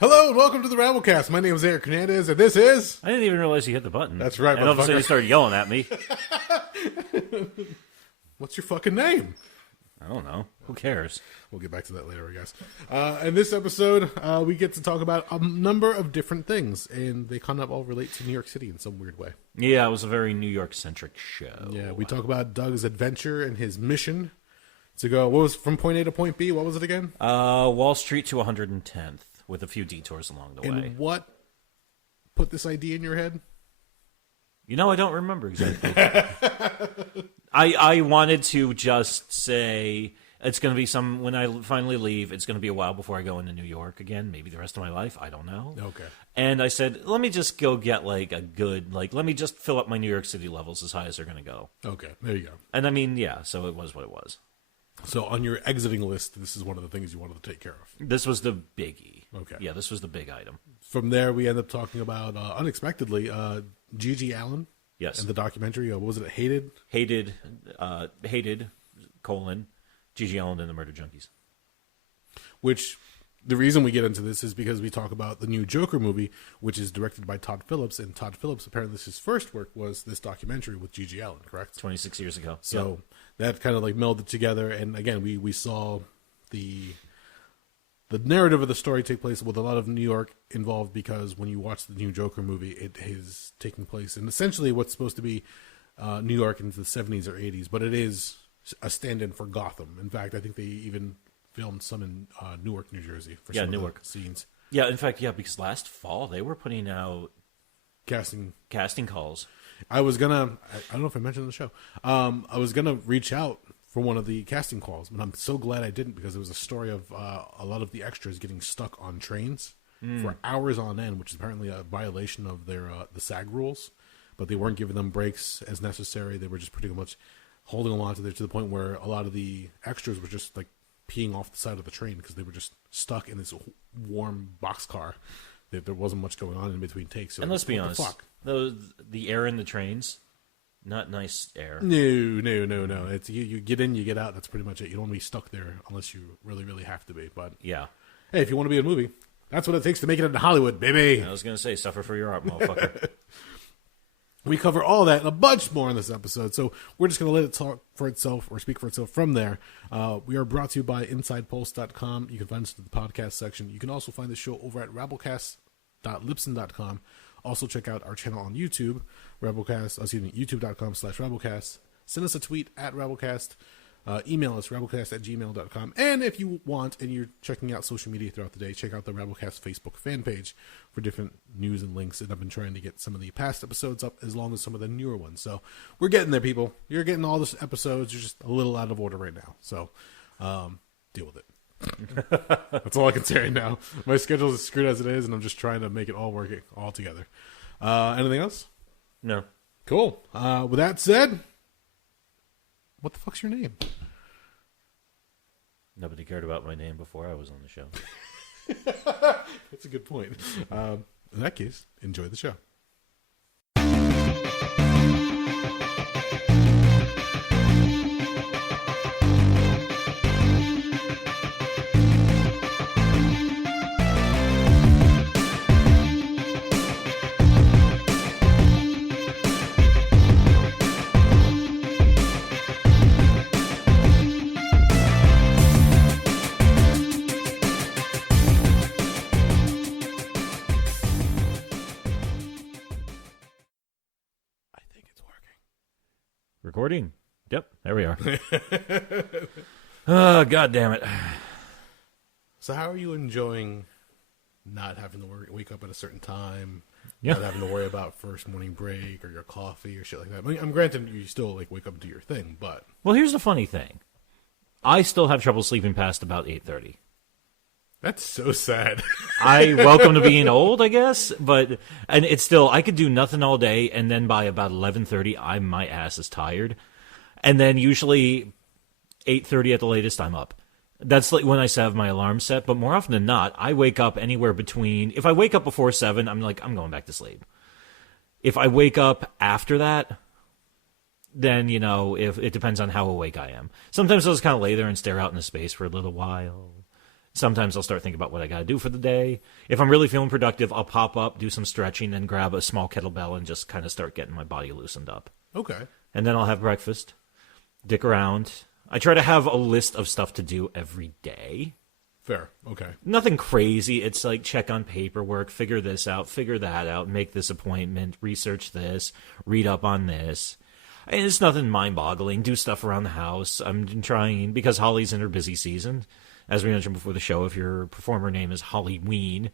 Hello and welcome to the Rabblecast. My name is Eric Hernandez, and this is... I didn't even realize you hit the button. That's right, and all of a sudden you started yelling at me. What's your fucking name? I don't know. Who cares? We'll get back to that later, I guess. In this episode, we get to talk about a number of different things, and they kind of all relate to New York City in some weird way. Yeah, it was a very New York-centric show. Yeah, we talk about Doug's adventure and his mission to go... What was from point A to point B? What was it again? Wall Street to 110th, with a few detours along the way. And what put this idea in your head? You know, I don't remember exactly. I wanted to just say it's going to be when I finally leave, it's going to be a while before I go into New York again, maybe the rest of my life, I don't know. Okay. And I said, let me just go get like a good, let me just fill up my New York City levels as high as they're going to go. Okay, there you go. And I mean, yeah, so it was what it was. So on your exiting list, this is one of the things you wanted to take care of. This was the biggie. Okay. Yeah, this was the big item. From there, we end up talking about, unexpectedly, Gigi Allen. Yes. And the documentary, what was it, Hated? Hated, Gigi Allen and the Murder Junkies. Which, the reason we get into this is because we talk about the new Joker movie, which is directed by Todd Phillips. And Todd Phillips, apparently his first work was this documentary with Gigi Allen, correct? 26 years ago. So that kind of melded together. And again, we saw the narrative of the story take place with a lot of New York involved, because when you watch the new Joker movie, it is taking place in essentially what's supposed to be New York into the 70s or 80s, but it is a stand-in for Gotham. In fact, I think they even filmed some in Newark, New Jersey for some of the scenes. Yeah, in fact, because last fall they were putting out casting calls. I was gonna, I don't know if I mentioned in the show, I was gonna reach out for one of the casting calls, but I'm so glad I didn't, because it was a story of a lot of the extras getting stuck on trains for hours on end, which is apparently a violation of their the SAG rules. But they weren't giving them breaks as necessary. They were just pretty much holding on to the point where a lot of the extras were just peeing off the side of the train because they were just stuck in this warm boxcar. There wasn't much going on in between takes. So and let's be honest, the air in the trains, not nice air. No. It's you get in, you get out. That's pretty much it. You don't want to be stuck there unless you really, really have to be. But yeah, hey, if you want to be in a movie, that's what it takes to make it into Hollywood, baby. I was gonna say, suffer for your art, motherfucker. We cover all that and a bunch more in this episode, so we're just going to let it talk for itself or speak for itself from there. We are brought to you by InsidePulse.com. You can find us in the podcast section. You can also find the show over at Rabblecast.libsyn.com. Also check out our channel on YouTube, YouTube.com/Rabblecast. Send us a tweet at Rabblecast. Email us, rabblecast@gmail.com. And if you want, and you're checking out social media throughout the day, check out the Rabblecast Facebook fan page for different news and links. And I've been trying to get some of the past episodes up as long as some of the newer ones. So we're getting there, people. You're getting all the episodes. You're just a little out of order right now. So deal with it. That's all I can say right now. My schedule is screwed as it is, and I'm just trying to make it all work all together. Anything else? No. Cool. With that said, what the fuck's your name? Nobody cared about my name before I was on the show. That's a good point. In that case, enjoy the show. Recording? Yep, there we are. Oh, God damn it. So how are you enjoying not having to wake up at a certain time, Yeah. not having to worry about first morning break or your coffee or shit like that? I mean, I'm granted you still wake up and do your thing, but... Well, here's the funny thing. I still have trouble sleeping past about 8:30. That's so sad. Welcome to being old, I guess, and it's still, I could do nothing all day, and then by about 11:30, my ass is tired, and then usually 8:30 at the latest, I'm up. That's like when I have my alarm set, but more often than not, I wake up anywhere between, if I wake up before 7, I'm going back to sleep. If I wake up after that, then, if it depends on how awake I am. Sometimes I'll just kind of lay there and stare out into space for a little while. Sometimes I'll start thinking about what I got to do for the day. If I'm really feeling productive, I'll pop up, do some stretching, then grab a small kettlebell and just kind of start getting my body loosened up. Okay. And then I'll have breakfast, dick around. I try to have a list of stuff to do every day. Fair. Okay. Nothing crazy. It's like check on paperwork, figure this out, figure that out, make this appointment, research this, read up on this. And it's nothing mind-boggling. Do stuff around the house. I'm trying, because Holly's in her busy season. As we mentioned before the show, if your performer name is Halloween,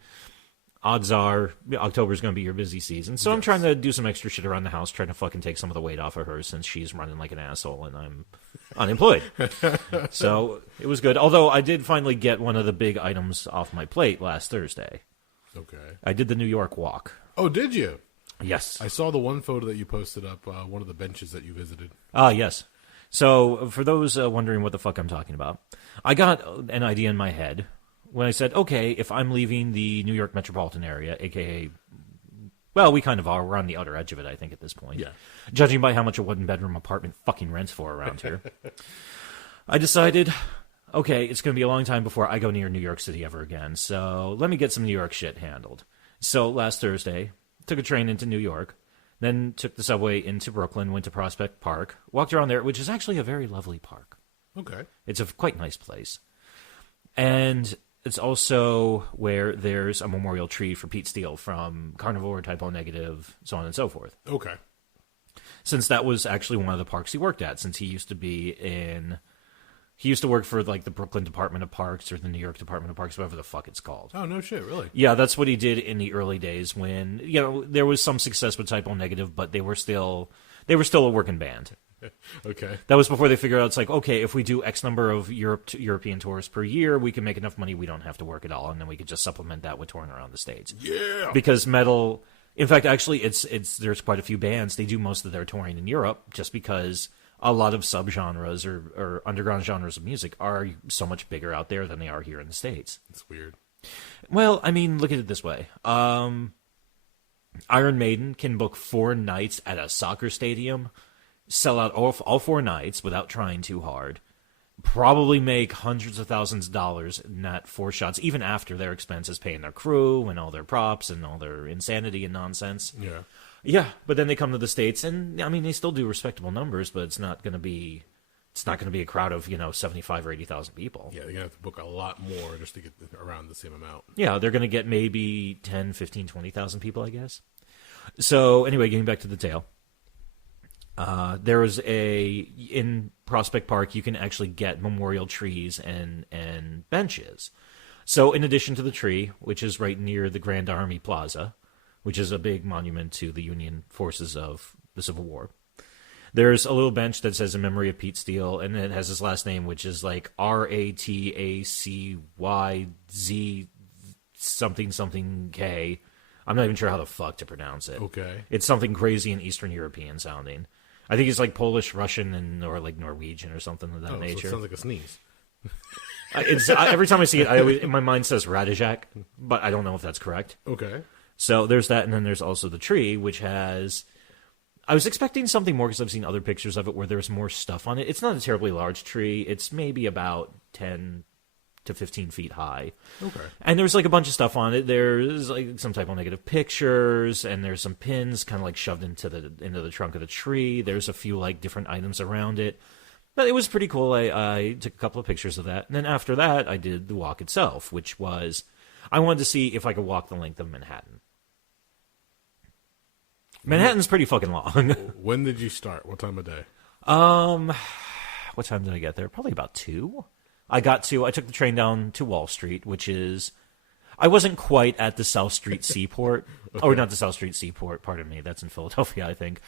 odds are October's going to be your busy season. So yes. I'm trying to do some extra shit around the house, trying to fucking take some of the weight off of her since she's running like an asshole and I'm unemployed. So it was good. Although I did finally get one of the big items off my plate last Thursday. Okay. I did the New York walk. Oh, did you? Yes. I saw the one photo that you posted up, one of the benches that you visited. Ah, yes. So for those wondering what the fuck I'm talking about, I got an idea in my head when I said, okay, if I'm leaving the New York metropolitan area, a.k.a., well, we kind of are. We're on the outer edge of it, I think, at this point. Yeah. Judging by how much a one-bedroom apartment fucking rents for around here. I decided, okay, it's going to be a long time before I go near New York City ever again, so let me get some New York shit handled. So last Thursday, took a train into New York, then took the subway into Brooklyn, went to Prospect Park, walked around there, which is actually a very lovely park. Okay. It's a quite nice place. And it's also where there's a memorial tree for Pete Steele from Carnivore, Type O Negative, so on and so forth. Okay. Since that was actually one of the parks he worked at, since he used to work for like the Brooklyn Department of Parks or the New York Department of Parks, whatever the fuck it's called. Oh, no shit, really? Yeah, that's what he did in the early days when, there was some success with Type O Negative, but they were still a working band. Okay. That was before they figured out, it's like, okay, if we do X number of European tours per year, we can make enough money, we don't have to work at all, and then we could just supplement that with touring around the States. Yeah! Because metal, in fact, actually, there's quite a few bands, they do most of their touring in Europe, just because a lot of subgenres or underground genres of music are so much bigger out there than they are here in the States. It's weird. Well, I mean, look at it this way. Iron Maiden can book 4 nights at a soccer stadium, sell out all 4 nights without trying too hard, probably make hundreds of thousands of dollars in that 4 shots, even after their expenses, paying their crew and all their props and all their insanity and nonsense. Yeah. Yeah, but then they come to the States, and I mean, they still do respectable numbers, but it's not going to be a crowd of 75 or 80,000 people. Yeah, they're gonna have to book a lot more just to get around the same amount. Yeah, they're going to get maybe 10, 15, 20,000 people, I guess. So anyway, getting back to the tale, there was in Prospect Park, you can actually get memorial trees and benches. So in addition to the tree, which is right near the Grand Army Plaza, which is a big monument to the Union forces of the Civil War, there's a little bench that says in memory of Pete Steele, and it has his last name, which is like Ratacyz something something K. I'm not even sure how the fuck to pronounce it. Okay. It's something crazy and Eastern European sounding. I think it's like Polish, Russian, or like Norwegian or something of that nature. So it sounds like a sneeze. Every time I see it, my mind says Radijak, but I don't know if that's correct. Okay. So there's that, and then there's also the tree, which has... I was expecting something more because I've seen other pictures of it where there's more stuff on it. It's not a terribly large tree. It's maybe about 10 to 15 feet high. Okay. And there's like a bunch of stuff on it. There's like some type of negative pictures, and there's some pins kind of like shoved into the trunk of the tree. There's a few like different items around it. But it was pretty cool. I took a couple of pictures of that. And then after that, I did the walk itself, which was... I wanted to see if I could walk the length of Manhattan. Manhattan's pretty fucking long. When did you start? What time of day? What time did I get there? Probably about 2. I took the train down to Wall Street, which is... I wasn't quite at the South Street Seaport. Okay. Or not the South Street Seaport, pardon me. That's in Philadelphia, I think.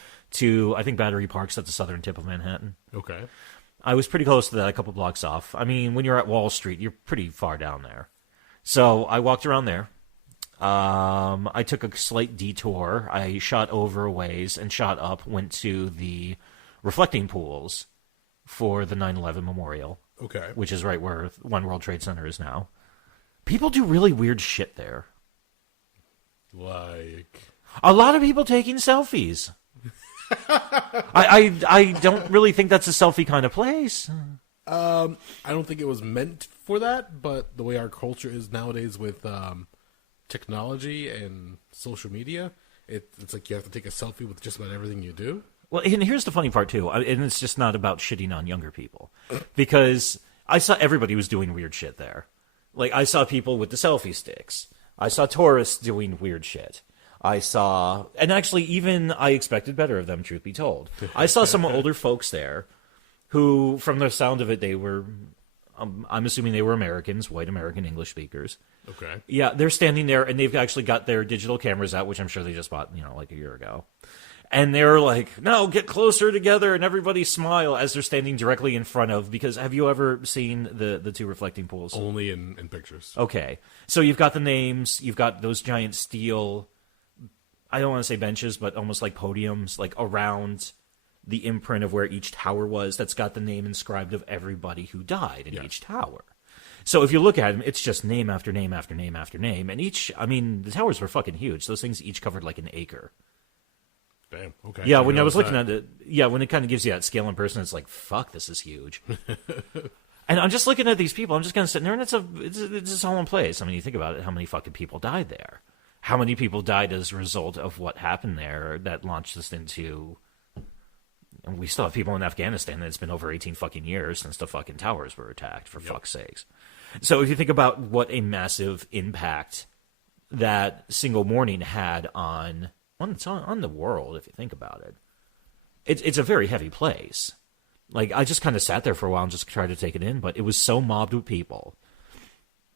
I think Battery Park's at the southern tip of Manhattan. Okay. I was pretty close to that, a couple blocks off. I mean, when you're at Wall Street, you're pretty far down there. So I walked around there. I took a slight detour. I shot over a ways and shot up, went to the reflecting pools for the 9/11 memorial. Okay. Which is right where One World Trade Center is now. People do really weird shit there. Like? A lot of people taking selfies. I don't really think that's a selfie kind of place. I don't think it was meant for that, but the way our culture is nowadays with technology and social media, it's like you have to take a selfie with just about everything you do. Well, and here's the funny part, too, and it's just not about shitting on younger people, because I saw everybody was doing weird shit there. Like, I saw people with the selfie sticks. I saw tourists doing weird shit. I saw, and actually even I expected better of them, truth be told. I saw some older folks there who, from the sound of it, they were, I'm assuming they were Americans, white American English speakers. Okay. Yeah, they're standing there, and they've actually got their digital cameras out, which I'm sure they just bought, like a year ago. And they're like, no, get closer together, and everybody smile as they're standing directly in front of, because have you ever seen the two reflecting pools? Only in pictures. Okay. So you've got the names, you've got those giant steel, I don't want to say benches, but almost like podiums, like around the imprint of where each tower was, that's got the name inscribed of everybody who died in each tower. So if you look at them, it's just name after name after name after name. And the towers were fucking huge. Those things each covered like an acre. Damn, okay. Yeah, when I was looking at it, when it kind of gives you that scale in person, it's like, fuck, this is huge. And I'm just looking at these people. I'm just kind of sitting there, and it's a solemn place. I mean, you think about it, how many fucking people died there? How many people died as a result of what happened there that launched us into... And we still have people in Afghanistan, and it's been over 18 fucking years since the fucking towers were attacked, for fuck's sakes. So if you think about what a massive impact that single morning had on the world, if you think about it, it's a very heavy place. Like, I just kind of sat there for a while and just tried to take it in, but it was so mobbed with people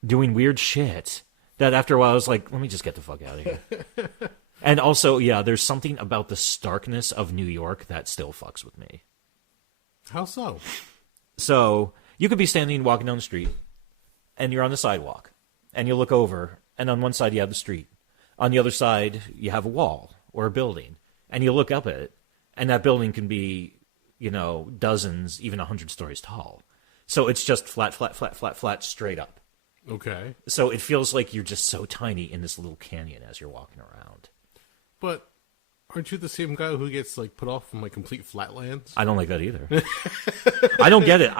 doing weird shit that after a while I was like, let me just get the fuck out of here. And also, there's something about the starkness of New York that still fucks with me. How so? So, you could be walking down the street, and you're on the sidewalk, and you look over, and on one side you have the street. On the other side, you have a wall or a building, and you look up at it, and that building can be, dozens, even 100 stories tall. So it's just flat, straight up. Okay. So it feels like you're just so tiny in this little canyon as you're walking around. But aren't you the same guy who gets put off from complete flatlands? I don't like that either. I don't get it.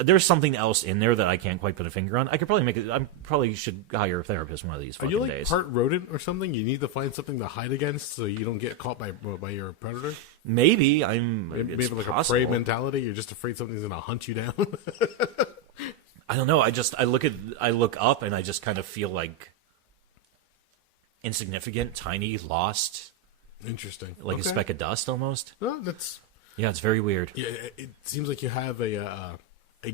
There's something else in there that I can't quite put a finger on. I could probably make it. I probably should hire a therapist one of these fucking days. Are you part rodent or something? You need to find something to hide against so you don't get caught by your predator? Maybe maybe a prey mentality. You're just afraid something's going to hunt you down. I don't know. I look up and I just kind of feel like insignificant, tiny, lost. Interesting. Like a speck of dust almost. No, that's... Yeah, it's very weird. Yeah, it seems like you have a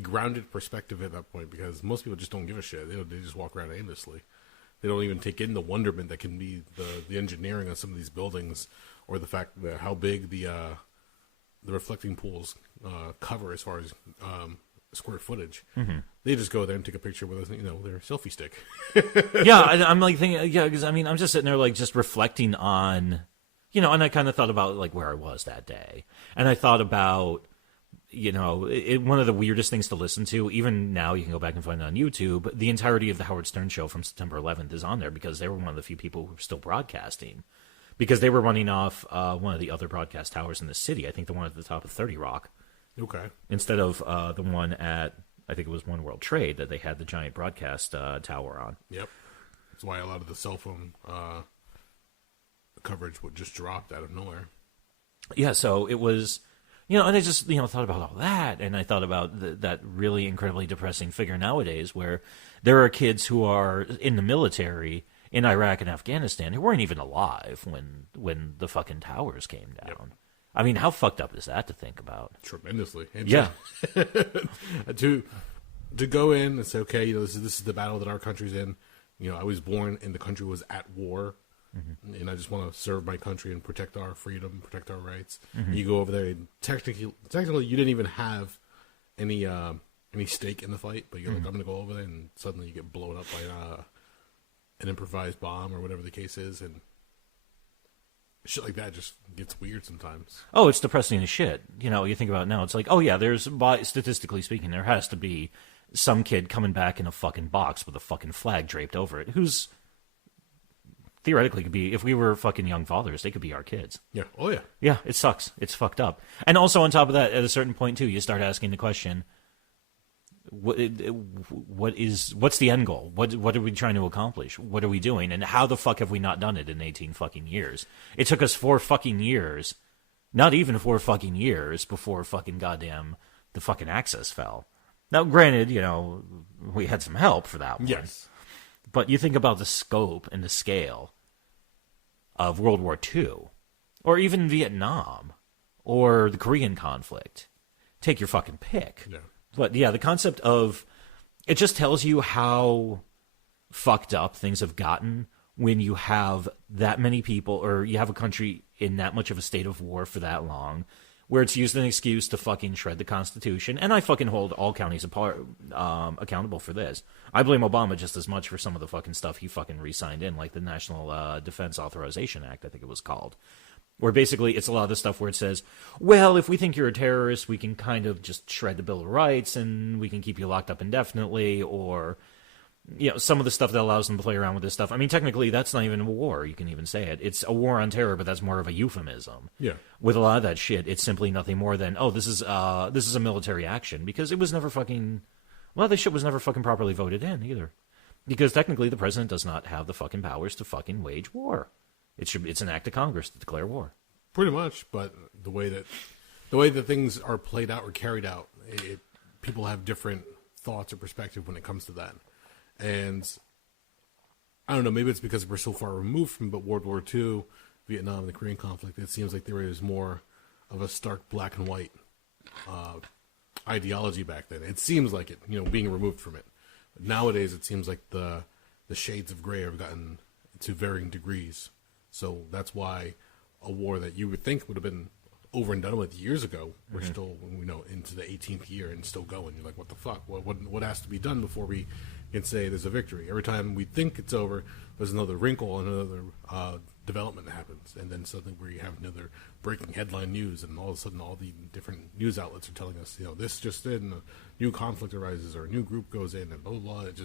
grounded perspective at that point, because most people just don't give a shit. They just walk around aimlessly. They don't even take in the wonderment that can be the engineering on some of these buildings, or the fact that how big the reflecting pools cover as far as square footage. Mm-hmm. They just go there and take a picture with their selfie stick. Yeah, I'm thinking, because I'm just sitting there just reflecting on, and I kind of thought about where I was that day, and I thought about, one of the weirdest things to listen to, even now you can go back and find it on YouTube, the entirety of the Howard Stern show from September 11th is on there, because they were one of the few people who were still broadcasting, because they were running off one of the other broadcast towers in the city. I think the one at the top of 30 Rock. Okay. Instead of the one at, I think it was One World Trade, that they had the giant broadcast tower on. Yep. That's why a lot of the cell phone coverage would just dropped out of nowhere. Yeah, so it was, and I just, thought about all that, and I thought about that really incredibly depressing figure nowadays, where there are kids who are in the military in Iraq and Afghanistan who weren't even alive when the fucking towers came down. Yep. I mean, how fucked up is that to think about? Tremendously. And yeah. To go in and say, okay, this is the battle that our country's in. I was born and the country was at war, mm-hmm. and I just want to serve my country and protect our freedom, protect our rights. Mm-hmm. You go over there, and technically, you didn't even have any stake in the fight, but you're mm-hmm. I'm going to go over there, and suddenly you get blown up by an improvised bomb or whatever the case is, and shit like that just gets weird sometimes. Oh, it's depressing as shit. You think about it now, it's like, oh yeah, statistically speaking, there has to be some kid coming back in a fucking box with a fucking flag draped over it, who's theoretically could be, if we were fucking young fathers, they could be our kids. Yeah. Oh yeah. Yeah, it sucks. It's fucked up. And also on top of that, at a certain point too, you start asking the question, what's the end goal? What are we trying to accomplish? What are we doing? And how the fuck have we not done it in 18 fucking years? It took us 4 fucking years, not even 4 fucking years before fucking goddamn the fucking Axis fell. Now, granted, we had some help for that one. Yes. But you think about the scope and the scale of World War II, or even Vietnam, or the Korean conflict. Take your fucking pick. Yeah. But yeah, the concept of it just tells you how fucked up things have gotten when you have that many people, or you have a country in that much of a state of war for that long, where it's used as an excuse to fucking shred the Constitution. And I fucking hold all counties accountable for this. I blame Obama just as much for some of the fucking stuff he fucking re-signed in, like the National Defense Authorization Act, I think it was called. Where basically it's a lot of the stuff where it says, well, if we think you're a terrorist, we can kind of just shred the Bill of Rights and we can keep you locked up indefinitely, or some of the stuff that allows them to play around with this stuff. I mean, technically, that's not even a war. You can even say it. It's a war on terror, but that's more of a euphemism. Yeah. With a lot of that shit, it's simply nothing more than, this is a military action, because it was never fucking... Well, this shit was never fucking properly voted in, either. Because technically, the president does not have the fucking powers to fucking wage war. It's an act of Congress to declare war. Pretty much, but the way that things are played out or carried out, people have different thoughts or perspective when it comes to that. And I don't know, maybe it's because we're so far removed from World War II, Vietnam, the Korean conflict. It seems like there is more of a stark black and white ideology back then. It seems like it, being removed from it. But nowadays, it seems like the shades of gray have gotten to varying degrees. So that's why a war that you would think would have been over and done with years ago, we're still, into the 18th year and still going. You're like, what the fuck? What has to be done before we can say there's a victory? Every time we think it's over, there's another wrinkle, another development that happens, and then suddenly we have another breaking headline news, and all of a sudden all the different news outlets are telling us, this just did, and a new conflict arises, or a new group goes in, and blah, blah, blah.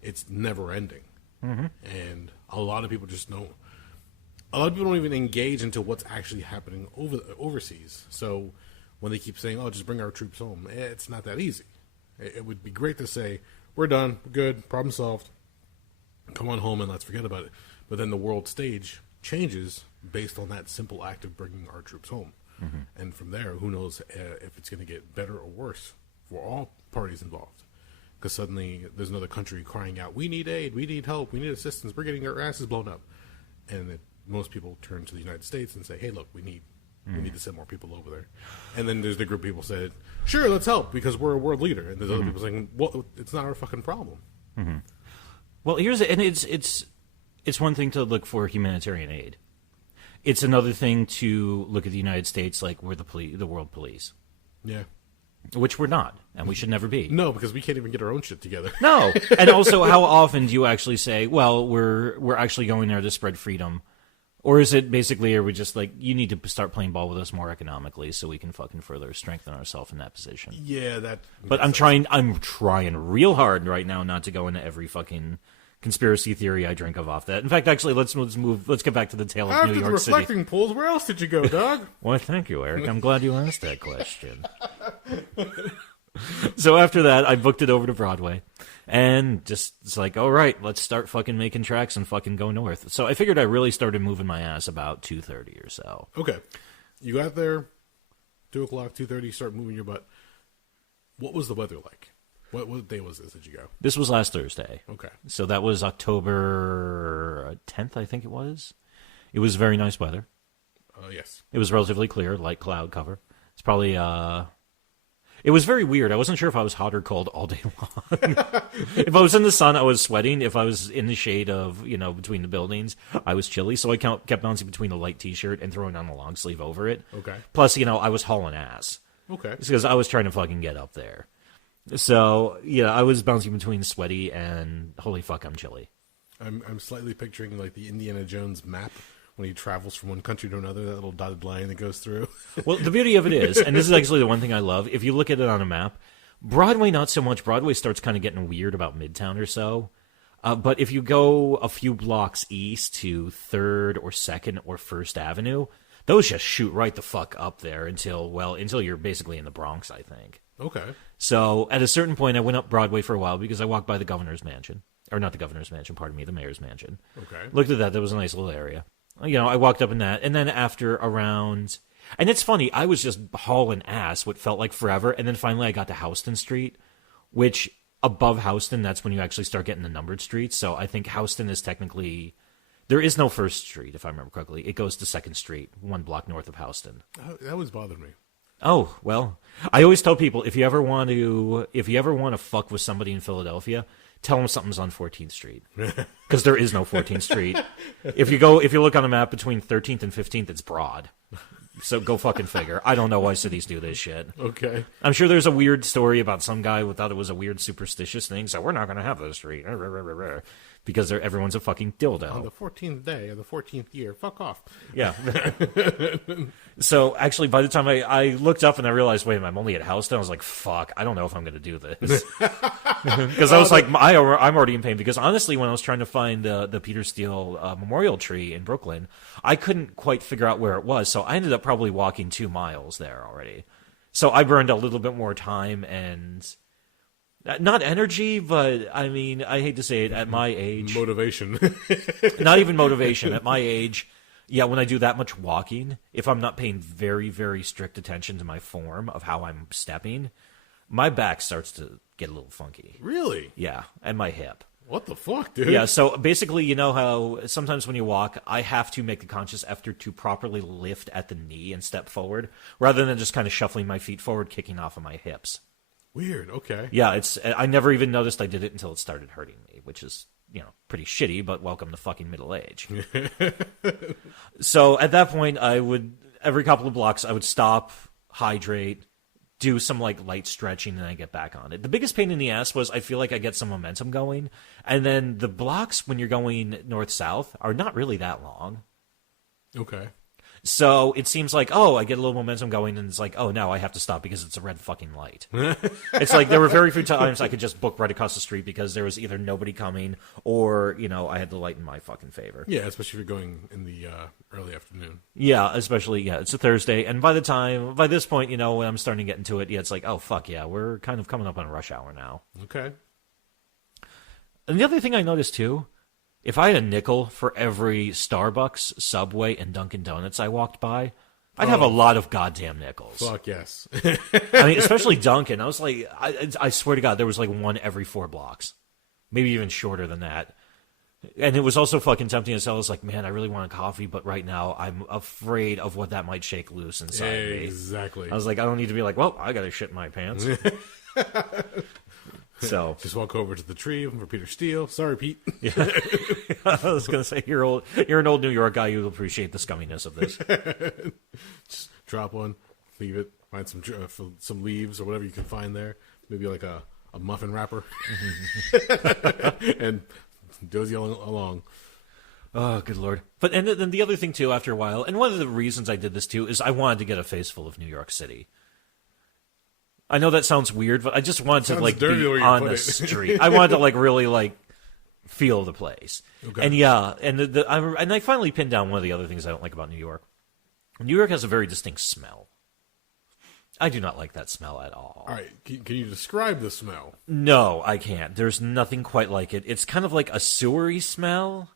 It's never ending. And a lot of people just don't. A lot of people don't even engage into what's actually happening overseas. So when they keep saying, just bring our troops home, it's not that easy. It would be great to say, we're done, we're good, problem solved, come on home and let's forget about it. But then the world stage changes based on that simple act of bringing our troops home. And from there, who knows if it's going to get better or worse for all parties involved. Because suddenly there's another country crying out, we need aid, we need help, we need assistance, we're getting our asses blown up. And most people turn to the United States and say, hey, look, we need to send more people over there. And then there's the group of people said, sure, let's help because we're a world leader. And there's other people saying, well, it's not our fucking problem. Well, it's one thing to look for humanitarian aid. It's another thing to look at the United States like we're the world police. Yeah. Which we're not, and we should never be. No, because we can't even get our own shit together. No. And also, how often do you actually say, well, we're actually going there to spread freedom? Or is it basically, are we just like, you need to start playing ball with us more economically so we can fucking further strengthen ourselves in that position? Yeah, that. But I'm trying real hard right now not to go into every fucking conspiracy theory I drink of off that. In fact, actually, let's get back to the tale of New York City. After the reflecting pools, where else did you go, dog? Well, thank you, Eric. I'm glad you asked that question. So after that, I booked it over to Broadway. And just, it's like, all right, let's start fucking making tracks and fucking go north. So I figured I really started moving my ass about 2:30 or so. Okay. You got there, 2 o'clock, 2:30, you start moving your butt. What was the weather like? What day was this that you go? This was last Thursday. Okay. So that was October 10th, I think it was. It was very nice weather. Yes. It was relatively clear, light cloud cover. It's probably... It was very weird. I wasn't sure if I was hot or cold all day long. If I was in the sun, I was sweating. If I was in the shade of, between the buildings, I was chilly. So I kept bouncing between a light T-shirt and throwing on a long sleeve over it. Okay. Plus, I was hauling ass. Okay. Because I was trying to fucking get up there. So, I was bouncing between sweaty and holy fuck, I'm chilly. I'm slightly picturing like the Indiana Jones map when he travels from one country to another, that little dotted line that goes through. Well, the beauty of it is, and this is actually the one thing I love, if you look at it on a map, Broadway, not so much. Broadway starts kind of getting weird about Midtown or so. But if you go a few blocks east to 3rd or 2nd or 1st Avenue, those just shoot right the fuck up there until you're basically in the Bronx, I think. Okay. So at a certain point, I went up Broadway for a while because I walked by the governor's mansion. Or not the governor's mansion, pardon me, the mayor's mansion. Okay. Looked at that. That was a nice little area. You know, I walked up in that. And then after around... And it's funny, I was just hauling ass what felt like forever. And then finally I got to Houston Street, which above Houston, that's when you actually start getting the numbered streets. So I think Houston is technically... There is no First Street, if I remember correctly. It goes to Second Street, 1 block north of Houston. That always bothered me. Oh, well, I always tell people, if you ever want to fuck with somebody in Philadelphia... Tell them something's on 14th Street, because there is no 14th Street. If you look on a map between 13th and 15th, it's Broad. So go fucking figure. I don't know why cities do this shit. Okay. I'm sure there's a weird story about some guy who thought it was a weird superstitious thing, so we're not going to have this street. Because everyone's a fucking dildo. On the 14th day of the 14th year, fuck off. Yeah. So, actually, by the time I looked up and I realized, wait a minute, I'm only at Houston, I was like, fuck, I don't know if I'm going to do this. Because I was like, I'm already in pain. Because honestly, when I was trying to find the Peter Steele memorial tree in Brooklyn, I couldn't quite figure out where it was. So I ended up probably walking 2 miles there already. So I burned a little bit more time and... Not energy, but, I mean, I hate to say it, at my age... Motivation. Not even motivation. At my age, yeah, when I do that much walking, if I'm not paying very, very strict attention to my form of how I'm stepping, my back starts to get a little funky. Really? Yeah, and my hip. What the fuck, dude? Yeah, so basically, you know how sometimes when you walk, I have to make the conscious effort to properly lift at the knee and step forward, rather than just kind of shuffling my feet forward, kicking off of my hips. Weird, okay. Yeah, I never even noticed I did it until it started hurting me, which is, you know, pretty shitty, but welcome to fucking middle age. So at that point, every couple of blocks, I would stop, hydrate, do some like light stretching, and then I get back on it. The biggest pain in the ass was I feel like I get some momentum going, and then the blocks when you're going north-south are not really that long. Okay. So it seems like, oh, I get a little momentum going, and it's like, oh, no, I have to stop because it's a red fucking light. It's like there were very few times I could just book right across the street because there was either nobody coming or, you know, I had the light in my fucking favor. Yeah, especially if you're going in the early afternoon. Yeah, especially, yeah, it's a Thursday. And by this point, you know, when I'm starting to get into it, yeah, it's like, oh, fuck yeah, we're kind of coming up on rush hour now. Okay. And the other thing I noticed, too, if I had a nickel for every Starbucks, Subway, and Dunkin' Donuts I walked by, I'd have a lot of goddamn nickels. Fuck yes. I mean, especially Dunkin'. I was like, I swear to God, there was like one every 4 blocks. Maybe even shorter than that. And it was also fucking tempting as hell. I was like, man, I really want a coffee, but right now I'm afraid of what that might shake loose inside me. Exactly. I was like, I don't need to be like, well, I got to shit in my pants. So just walk over to the tree for Peter Steele. Sorry, Pete. Yeah. I was gonna say you're an old New York guy. You'll appreciate the scumminess of this. Just drop one, leave it, find some leaves or whatever you can find there. Maybe like a muffin wrapper, and dozy along. Oh, good Lord. But and then the other thing too, after a while, and one of the reasons I did this too is I wanted to get a face full of New York City. I know that sounds weird, but I just wanted to like be on the street. I wanted to like really like feel the place. Okay. And yeah, and I finally pinned down one of the other things I don't like about New York. New York has a very distinct smell. I do not like that smell at all. All right, can you describe the smell? No, I can't. There's nothing quite like it. It's kind of like a sewery smell.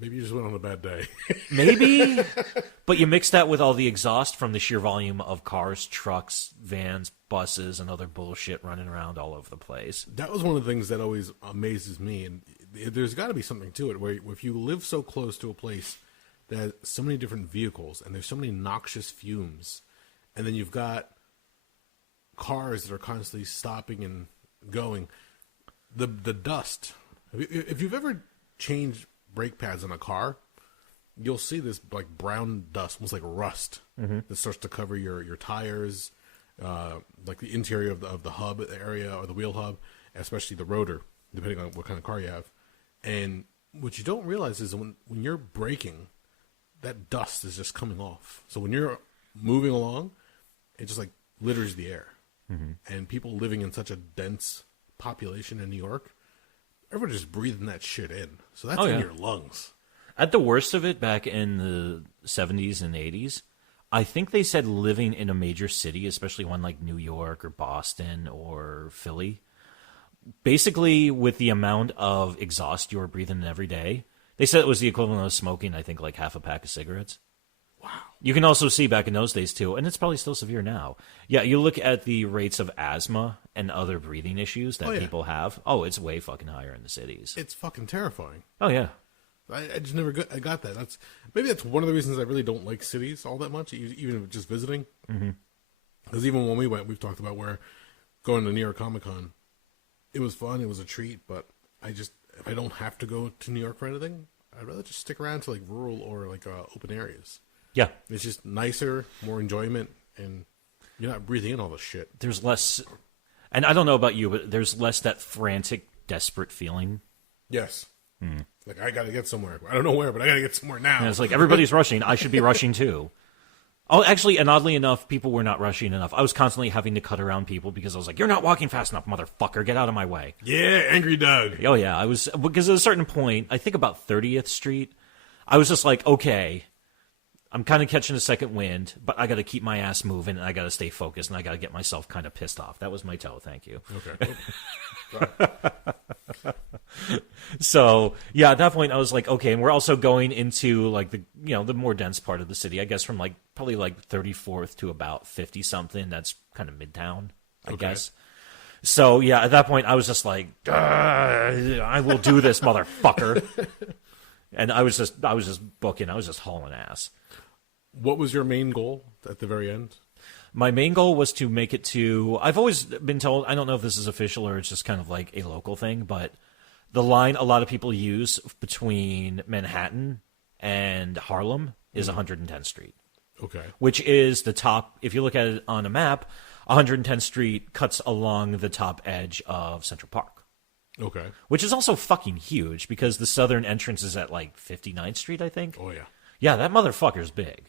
Maybe you just went on a bad day. Maybe, but you mix that with all the exhaust from the sheer volume of cars, trucks, vans, buses, and other bullshit running around all over the place. That was one of the things that always amazes me, and there's got to be something to it, where if you live so close to a place that has so many different vehicles, and there's so many noxious fumes, and then you've got cars that are constantly stopping and going, the dust. If you've ever changed brake pads on a car, you'll see this like brown dust, almost like rust, that starts to cover your tires, like the interior of the hub area or the wheel hub, especially the rotor, depending on what kind of car you have. And what you don't realize is when you're braking, that dust is just coming off. So when you're moving along, it just like litters the air. And people living in such a dense population in New York, everybody's just breathing that shit in. So that's in your lungs. At the worst of it, back in the 70s and 80s, I think they said living in a major city, especially one like New York or Boston or Philly, basically with the amount of exhaust you're breathing in every day, they said it was the equivalent of smoking, I think, like half a pack of cigarettes. Wow. You can also see back in those days, too, and it's probably still severe now. Yeah, you look at the rates of asthma and other breathing issues that people have. Oh, it's way fucking higher in the cities. It's fucking terrifying. Oh, yeah. I just never got that. Maybe that's one of the reasons I really don't like cities all that much, even just visiting. Because even when we went, we've talked about where going to New York Comic Con, it was fun, it was a treat, but if I don't have to go to New York for anything, I'd rather just stick around to like rural or like open areas. Yeah. It's just nicer, more enjoyment, and you're not breathing in all this shit. There's less, and I don't know about you, but there's less that frantic, desperate feeling. Yes. Like, I gotta get somewhere. I don't know where, but I gotta get somewhere now. And it's like, everybody's rushing. I should be rushing too. Oh, actually, and oddly enough, people were not rushing enough. I was constantly having to cut around people because I was like, you're not walking fast enough, motherfucker. Get out of my way. Yeah, Angry Doug. Oh, yeah. Because at a certain point, I think about 30th Street, I was just like, okay, I'm kind of catching a second wind, but I got to keep my ass moving, and I got to stay focused, and I got to get myself kind of pissed off. That was my toe. Thank you. Okay. So, yeah, at that point, I was like, okay, and we're also going into, like, the more dense part of the city, I guess from, like, probably, like, 34th to about 50-something. That's kind of midtown, I guess. So, yeah, at that point, I was just like, I will do this, motherfucker. And I was just booking. I was just hauling ass. What was your main goal at the very end? My main goal was to make it to... I've always been told, I don't know if this is official or it's just kind of like a local thing, but the line a lot of people use between Manhattan and Harlem is 110th Street. Okay. Which is the top... If you look at it on a map, 110th Street cuts along the top edge of Central Park. Okay. Which is also fucking huge because the southern entrance is at like 59th Street, I think. Oh, yeah. Yeah, that motherfucker's big.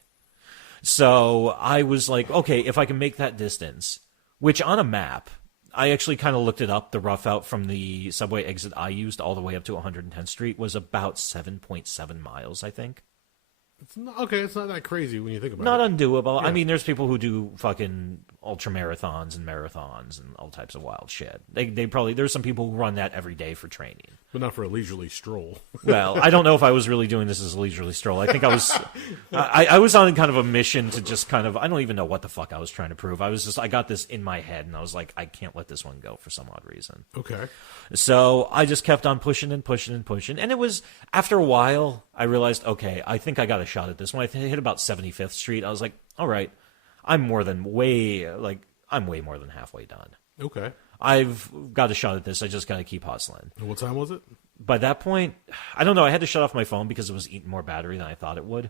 So I was like, okay, if I can make that distance, which on a map, I actually kind of looked it up. The rough out from the subway exit I used all the way up to 110th Street was about 7.7 miles, I think. It's not that crazy when you think about Not it. undoable. Yeah. I mean, there's people who do fucking ultra marathons and all types of wild shit. There's some people who run that every day for training. But not for a leisurely stroll. Well, I don't know if I was really doing this as a leisurely stroll. I think I was, I was on kind of a mission to just kind of, I don't even know what the fuck I was trying to prove. I got this in my head and I was like, I can't let this one go for some odd reason. Okay. So I just kept on pushing and pushing and pushing. And it was, after a while, I realized, okay, I think I got a shot at this. When I hit about 75th Street, I was like, all right, I'm way more than halfway done. Okay. I've got a shot at this. I just got to keep hustling. And what time was it? By that point, I don't know. I had to shut off my phone because it was eating more battery than I thought it would.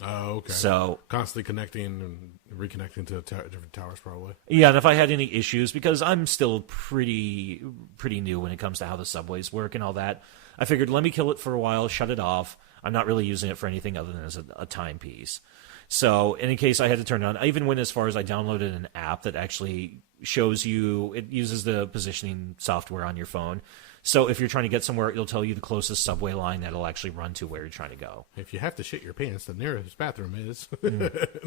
Oh, okay. So constantly connecting and reconnecting to different towers, probably. Yeah, and if I had any issues, because I'm still pretty new when it comes to how the subways work and all that, I figured let me kill it for a while, shut it off. I'm not really using it for anything other than as a timepiece. So in case I had to turn it on, I even went as far as I downloaded an app that actually shows you, it uses the positioning software on your phone. So if you're trying to get somewhere, it'll tell you the closest subway line that'll actually run to where you're trying to go. If you have to shit your pants, the nearest bathroom is. It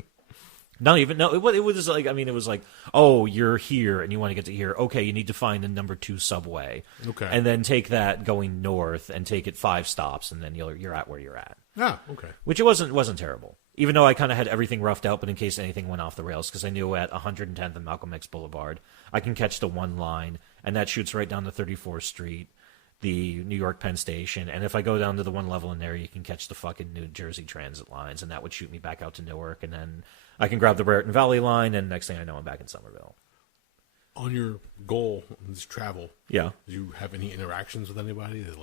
was like, I mean, it was like, oh, you're here and you want to get to here. Okay, you need to find the number 2 subway. Okay. And then take that going north and take it 5 stops, and then you're at where you're at. Ah, okay. Which it wasn't terrible. Even though I kind of had everything roughed out, but in case anything went off the rails, because I knew at 110th and Malcolm X Boulevard, I can catch the one line, and that shoots right down to 34th Street, the New York Penn Station, and if I go down to the one level in there, you can catch the fucking New Jersey transit lines, and that would shoot me back out to Newark, and then I can grab the Raritan Valley line, and next thing I know, I'm back in Somerville. On your goal, this travel, yeah, did you have any interactions with anybody? Did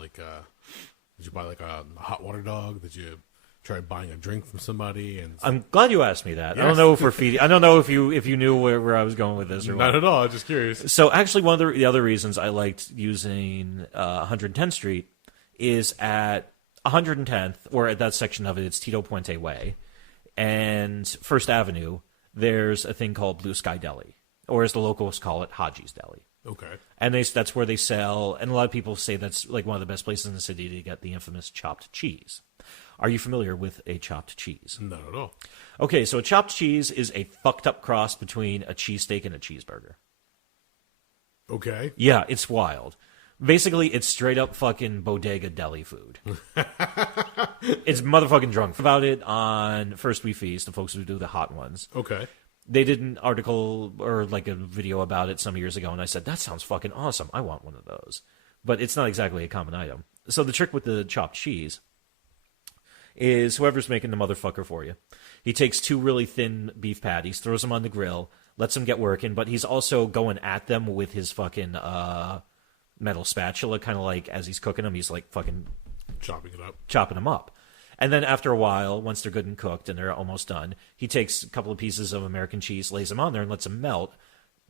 you buy like a hot water dog? Did you try buying a drink from somebody? And I'm glad you asked me that. Yes. I don't know if we're feeding. I don't know if you knew where I was going with this or not what. at all. I'm just curious. So actually, one of the other reasons I liked using 110th Street is at 110th, or at that section of it, it's Tito Puente Way, and First Avenue. There's a thing called Blue Sky Deli, or as the locals call it, Haji's Deli. Okay. And that's where they sell, and a lot of people say that's like one of the best places in the city to get the infamous chopped cheese. Are you familiar with a chopped cheese? Not at all. Okay, so a chopped cheese is a fucked up cross between a cheesesteak and a cheeseburger. Okay. Yeah, it's wild. Basically, it's straight up fucking bodega deli food. It's motherfucking drunk. About it on First We Feast, the folks who do the hot ones. Okay. They did an article or like a video about it some years ago, and I said, that sounds fucking awesome. I want one of those. But it's not exactly a common item. So the trick with the chopped cheese is whoever's making the motherfucker for you. He takes 2 really thin beef patties, throws them on the grill, lets them get working, but he's also going at them with his fucking metal spatula, kind of like as he's cooking them, he's like fucking chopping them up. And then after a while, once they're good and cooked and they're almost done, he takes a couple of pieces of American cheese, lays them on there, and lets them melt.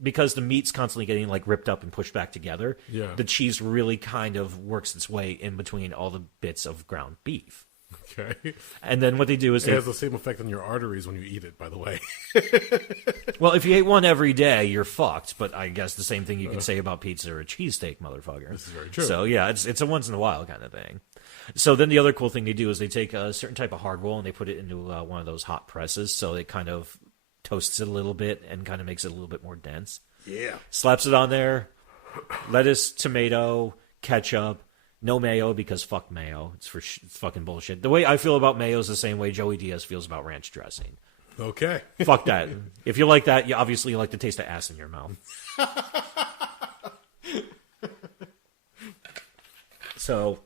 Because the meat's constantly getting like ripped up and pushed back together, the cheese really kind of works its way in between all the bits of ground beef. Okay. And then what they do is it has the same effect on your arteries when you eat it, by the way. Well, if you ate one every day, you're fucked. But I guess the same thing you can say about pizza or a cheesesteak, motherfucker. This is very true. So yeah, it's a once in a while kind of thing. So then the other cool thing they do is they take a certain type of hard roll and they put it into one of those hot presses, so it kind of toasts it a little bit and kind of makes it a little bit more dense. Yeah. Slaps it on there. Lettuce, tomato, ketchup. No mayo because fuck mayo. It's fucking bullshit. The way I feel about mayo is the same way Joey Diaz feels about ranch dressing. Okay. Fuck that. If you like that, you obviously like to taste the ass in your mouth. So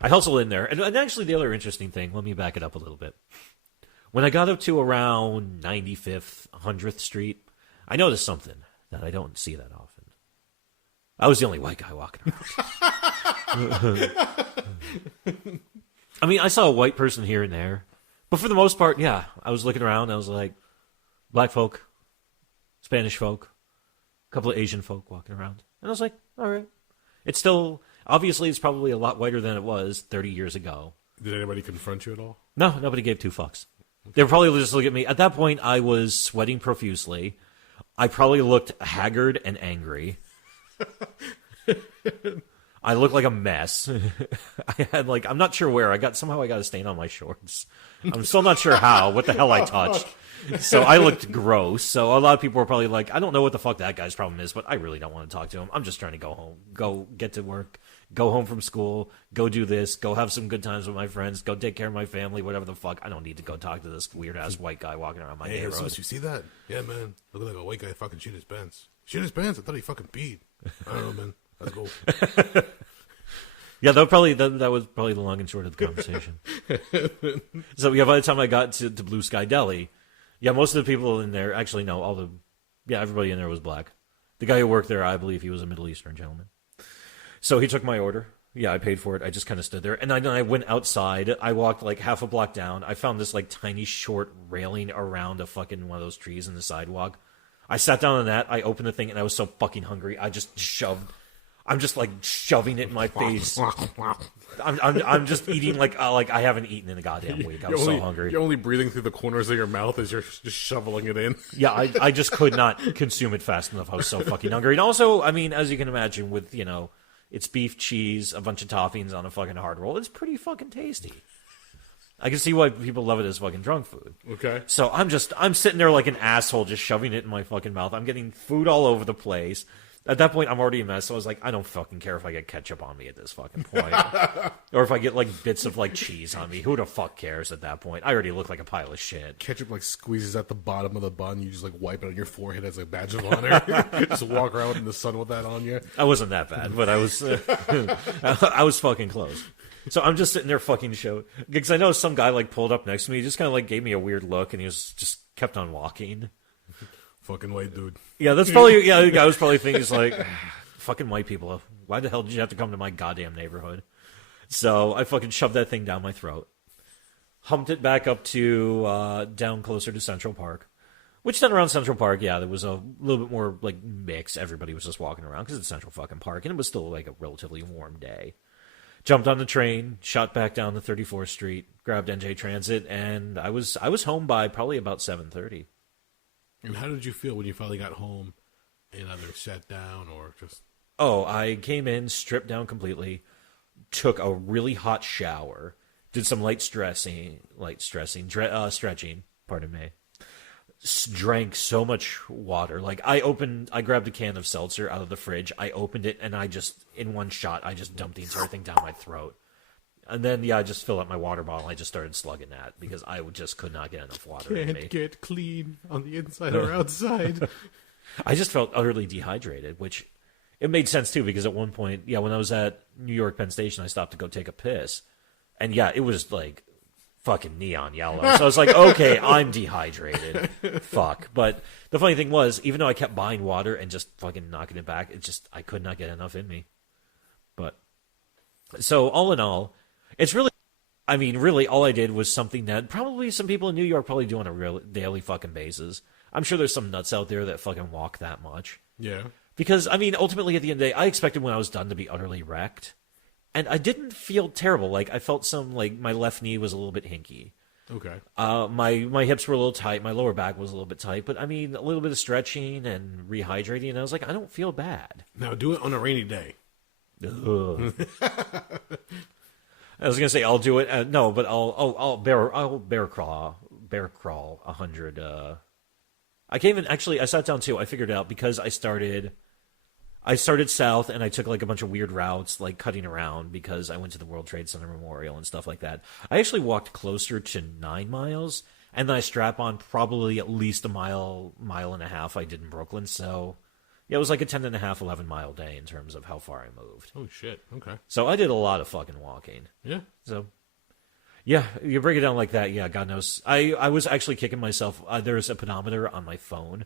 I hustle in there. And actually the other interesting thing, let me back it up a little bit. When I got up to around 95th, 100th Street, I noticed something that I don't see that often. I was the only white guy walking around. I mean, I saw a white person here and there. But for the most part, yeah, I was looking around. I was like, black folk, Spanish folk, a couple of Asian folk walking around. And I was like, all right. It's still, obviously, it's probably a lot whiter than it was 30 years ago. Did anybody confront you at all? No, nobody gave 2 fucks. They were probably just looking at me. At that point, I was sweating profusely. I probably looked haggard and angry. I looked like a mess. I had I'm not sure where. Somehow I got a stain on my shorts. I'm still not sure how. What the hell I touched. So I looked gross. So a lot of people were probably like, I don't know what the fuck that guy's problem is, but I really don't want to talk to him. I'm just trying to go home, go get to work, go home from school, go do this, go have some good times with my friends, go take care of my family, whatever the fuck. I don't need to go talk to this weird ass white guy walking around my neighborhood. Hey, you see that? Yeah, man. Look like a white guy fucking shit his pants. Shit his pants? I thought he fucking peed. I don't know, man. Let's go. Yeah, that was probably the long and short of the conversation. So yeah, by the time I got to Blue Sky Deli, yeah, most of the people in there, actually no, everybody in there was black. The guy who worked there, I believe he was a Middle Eastern gentleman. So he took my order. Yeah, I paid for it. I just kind of stood there. And then I went outside. I walked half a block down. I found this tiny short railing around a fucking one of those trees in the sidewalk. I sat down on that. I opened the thing and I was so fucking hungry. I'm just shoving it in my face. I'm just eating like I haven't eaten in a goddamn week. I was so hungry. You're only breathing through the corners of your mouth as you're just shoveling it in. Yeah, I just could not consume it fast enough. I was so fucking hungry. And also, I mean, as you can imagine, with it's beef, cheese, a bunch of toppings on a fucking hard roll. It's pretty fucking tasty. I can see why people love it as fucking drunk food. Okay. So I'm sitting there like an asshole, just shoving it in my fucking mouth. I'm getting food all over the place. At that point, I'm already a mess, so I was like, I don't fucking care if I get ketchup on me at this fucking point. Or if I get bits of cheese on me. Who the fuck cares at that point? I already look like a pile of shit. Ketchup squeezes at the bottom of the bun. You just wipe it on your forehead as a badge of honor. Just walk around in the sun with that on you. I wasn't that bad, but I was I was fucking close. So I'm just sitting there fucking show. Because I know some guy pulled up next to me. He just kind of gave me a weird look, and he was just kept on walking. Fucking white dude. Yeah, that's probably, the guy was probably thinking, fucking white people. Why the hell did you have to come to my goddamn neighborhood? So I fucking shoved that thing down my throat. Humped it back up to, down closer to Central Park. Which then around Central Park, yeah, there was a little bit more, mix. Everybody was just walking around because it's Central fucking Park. And it was still, a relatively warm day. Jumped on the train, shot back down to 34th Street, grabbed NJ Transit, and I was home by probably about 7:30. And how did you feel when you finally got home and either sat down or just... Oh, I came in, stripped down completely, took a really hot shower, Did some stretching. Pardon me. Drank so much water. Like I grabbed a can of seltzer out of the fridge. I opened it and in one shot, I just dumped the entire thing down my throat. And then, I just filled up my water bottle. I just started slugging that because I just could not get enough water in me. Can't get clean on the inside or outside. I just felt utterly dehydrated, which it made sense too because at one point, when I was at New York Penn Station, I stopped to go take a piss. And it was like fucking neon yellow. So I was like, okay, I'm dehydrated. Fuck. But the funny thing was, even though I kept buying water and just fucking knocking it back, I could not get enough in me. But, so all in all, it's really all I did was something that probably some people in New York probably do on a real daily fucking basis. I'm sure there's some nuts out there that fucking walk that much. Yeah. Because, ultimately at the end of the day, I expected when I was done to be utterly wrecked. And I didn't feel terrible. Like, I felt my left knee was a little bit hinky. Okay. My hips were a little tight. My lower back was a little bit tight. But, a little bit of stretching and rehydrating. And I was like, I don't feel bad. Now, do it on a rainy day. I was gonna say I'll do it. No, but I'll bear crawl 100. I can't even I sat down too. I figured it out because I started south and I took like a bunch of weird routes, like cutting around because I went to the World Trade Center Memorial and stuff like that. I actually walked closer to 9 miles, and then I strap on probably at least a mile and a half I did in Brooklyn. So it was like a 10.5, 11-mile day in terms of how far I moved. Oh, shit. Okay. So I did a lot of fucking walking. Yeah. So, you break it down like that, God knows. I was actually kicking myself. There's a pedometer on my phone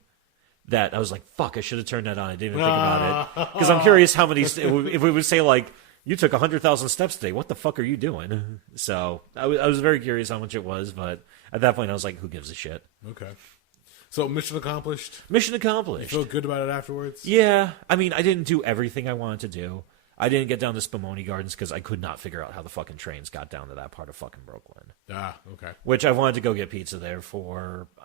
that I was like, fuck, I should have turned that on. I didn't even think about it. Because I'm curious how many, if we would say like, you took 100,000 steps today, what the fuck are you doing? So I was very curious how much it was, but at that point I was like, who gives a shit? Okay. So, mission accomplished? Mission accomplished. You feel good about it afterwards? Yeah. I didn't do everything I wanted to do. I didn't get down to Spumoni Gardens because I could not figure out how the fucking trains got down to that part of fucking Brooklyn. Ah, okay. Which I wanted to go get pizza there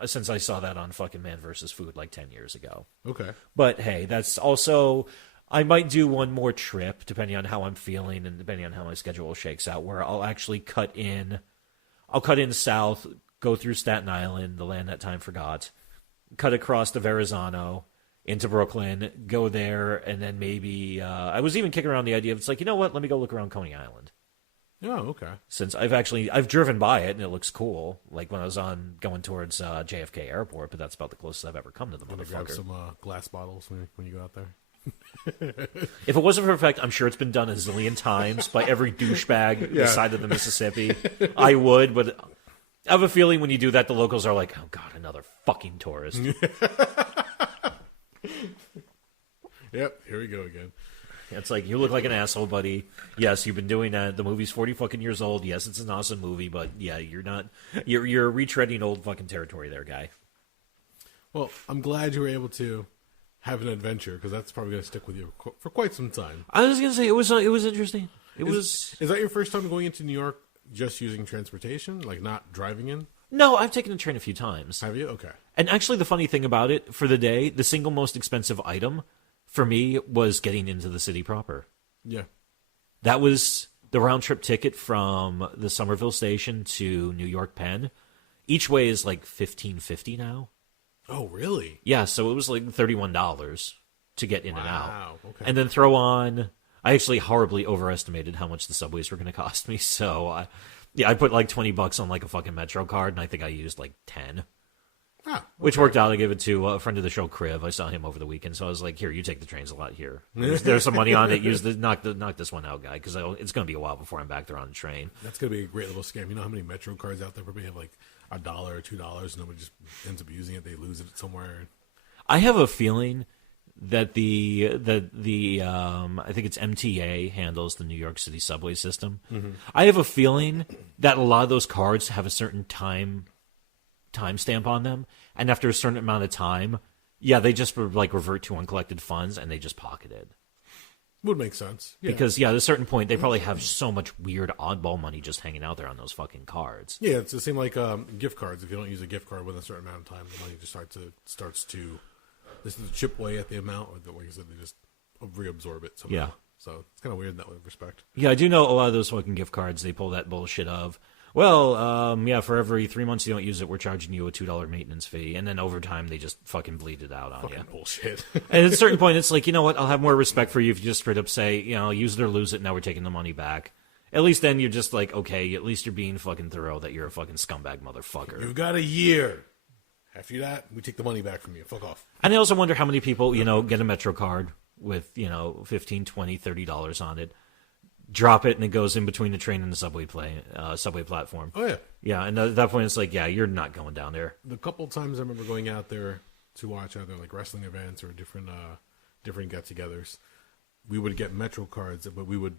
since I saw that on fucking Man vs. Food like 10 years ago. Okay. But, hey, that's also... I might do one more trip, depending on how I'm feeling and depending on how my schedule shakes out, where I'll actually cut in south, go through Staten Island, the land that time forgot, cut across to Verrazano into Brooklyn, go there, and then maybe I was even kicking around the idea of it's like, you know what, let me go look around Coney Island. Oh, okay. Since I've driven by it and it looks cool, like when I was going towards JFK Airport, but that's about the closest I've ever come to the motherfucker. Grab some glass bottles when you go out there. If it wasn't for the fact, I'm sure it's been done a zillion times by every douchebag this side of the Mississippi. I would, but I have a feeling when you do that, the locals are like, oh god, another fucking tourist. Yep, here we go again. It's like, you look like an asshole, buddy. Yes, you've been doing that. The movie's 40 fucking years old. Yes, it's an awesome movie, but yeah, you're retreading old fucking territory there, guy. Well, I'm glad you were able to have an adventure, because that's probably going to stick with you for quite some time. I was going to say, it was interesting. Is that your first time going into New York just using transportation, like not driving in? No, I've taken a train a few times. Have you? Okay. And actually, the funny thing about it, for the day, the single most expensive item for me was getting into the city proper. Yeah. That was the round-trip ticket from the Somerville station to New York Penn. Each way is like $15.50 now. Oh, really? Yeah, so it was like $31 to get in and out. Wow, okay. And then throw on... I actually horribly overestimated how much the subways were going to cost me, so I put like $20 on like a fucking Metro card, and I think I used like 10. Ah, okay. Which worked out. I gave it to a friend of the show, Kriv. I saw him over the weekend, so I was like, "Here, you take the trains a lot here. There's some money on it. Knock this one out, guy, because it's going to be a while before I'm back there on the train." That's going to be a great little scam. You know how many Metro cards out there probably have like $1 or $2, nobody just ends up using it. They lose it somewhere. I have a feeling that the I think it's MTA handles the New York City subway system. Mm-hmm. I have a feeling that a lot of those cards have a certain timestamp on them, and after a certain amount of time, they just like revert to uncollected funds and they just pocket it. Would make sense. Yeah. Because at a certain point they probably have so much weird oddball money just hanging out there on those fucking cards. Yeah, it's the same like gift cards. If you don't use a gift card within a certain amount of time, the money just starts to this is chip away at the amount, or like I said, they just reabsorb it somehow. Yeah. So it's kind of weird in that respect. Yeah, I do know a lot of those fucking gift cards, they pull that bullshit of, well, yeah, for every 3 months you don't use it, we're charging you a $2 maintenance fee. And then over time, they just fucking bleed it out on fucking you. Bullshit. And at a certain point, it's like, you know what? I'll have more respect for you if you just straight up say, use it or lose it, now we're taking the money back. At least then you're just like, okay, at least you're being fucking thorough that you're a fucking scumbag motherfucker. You've got a year. After that, we take the money back from you. Fuck off. And I also wonder how many people, get a Metro card with, $15, $20, $30 on it, drop it, and it goes in between the train and the subway platform. Oh, yeah. Yeah, and at that point, it's like, yeah, you're not going down there. The couple times I remember going out there to watch either like wrestling events or different get-togethers, we would get Metro cards, but we would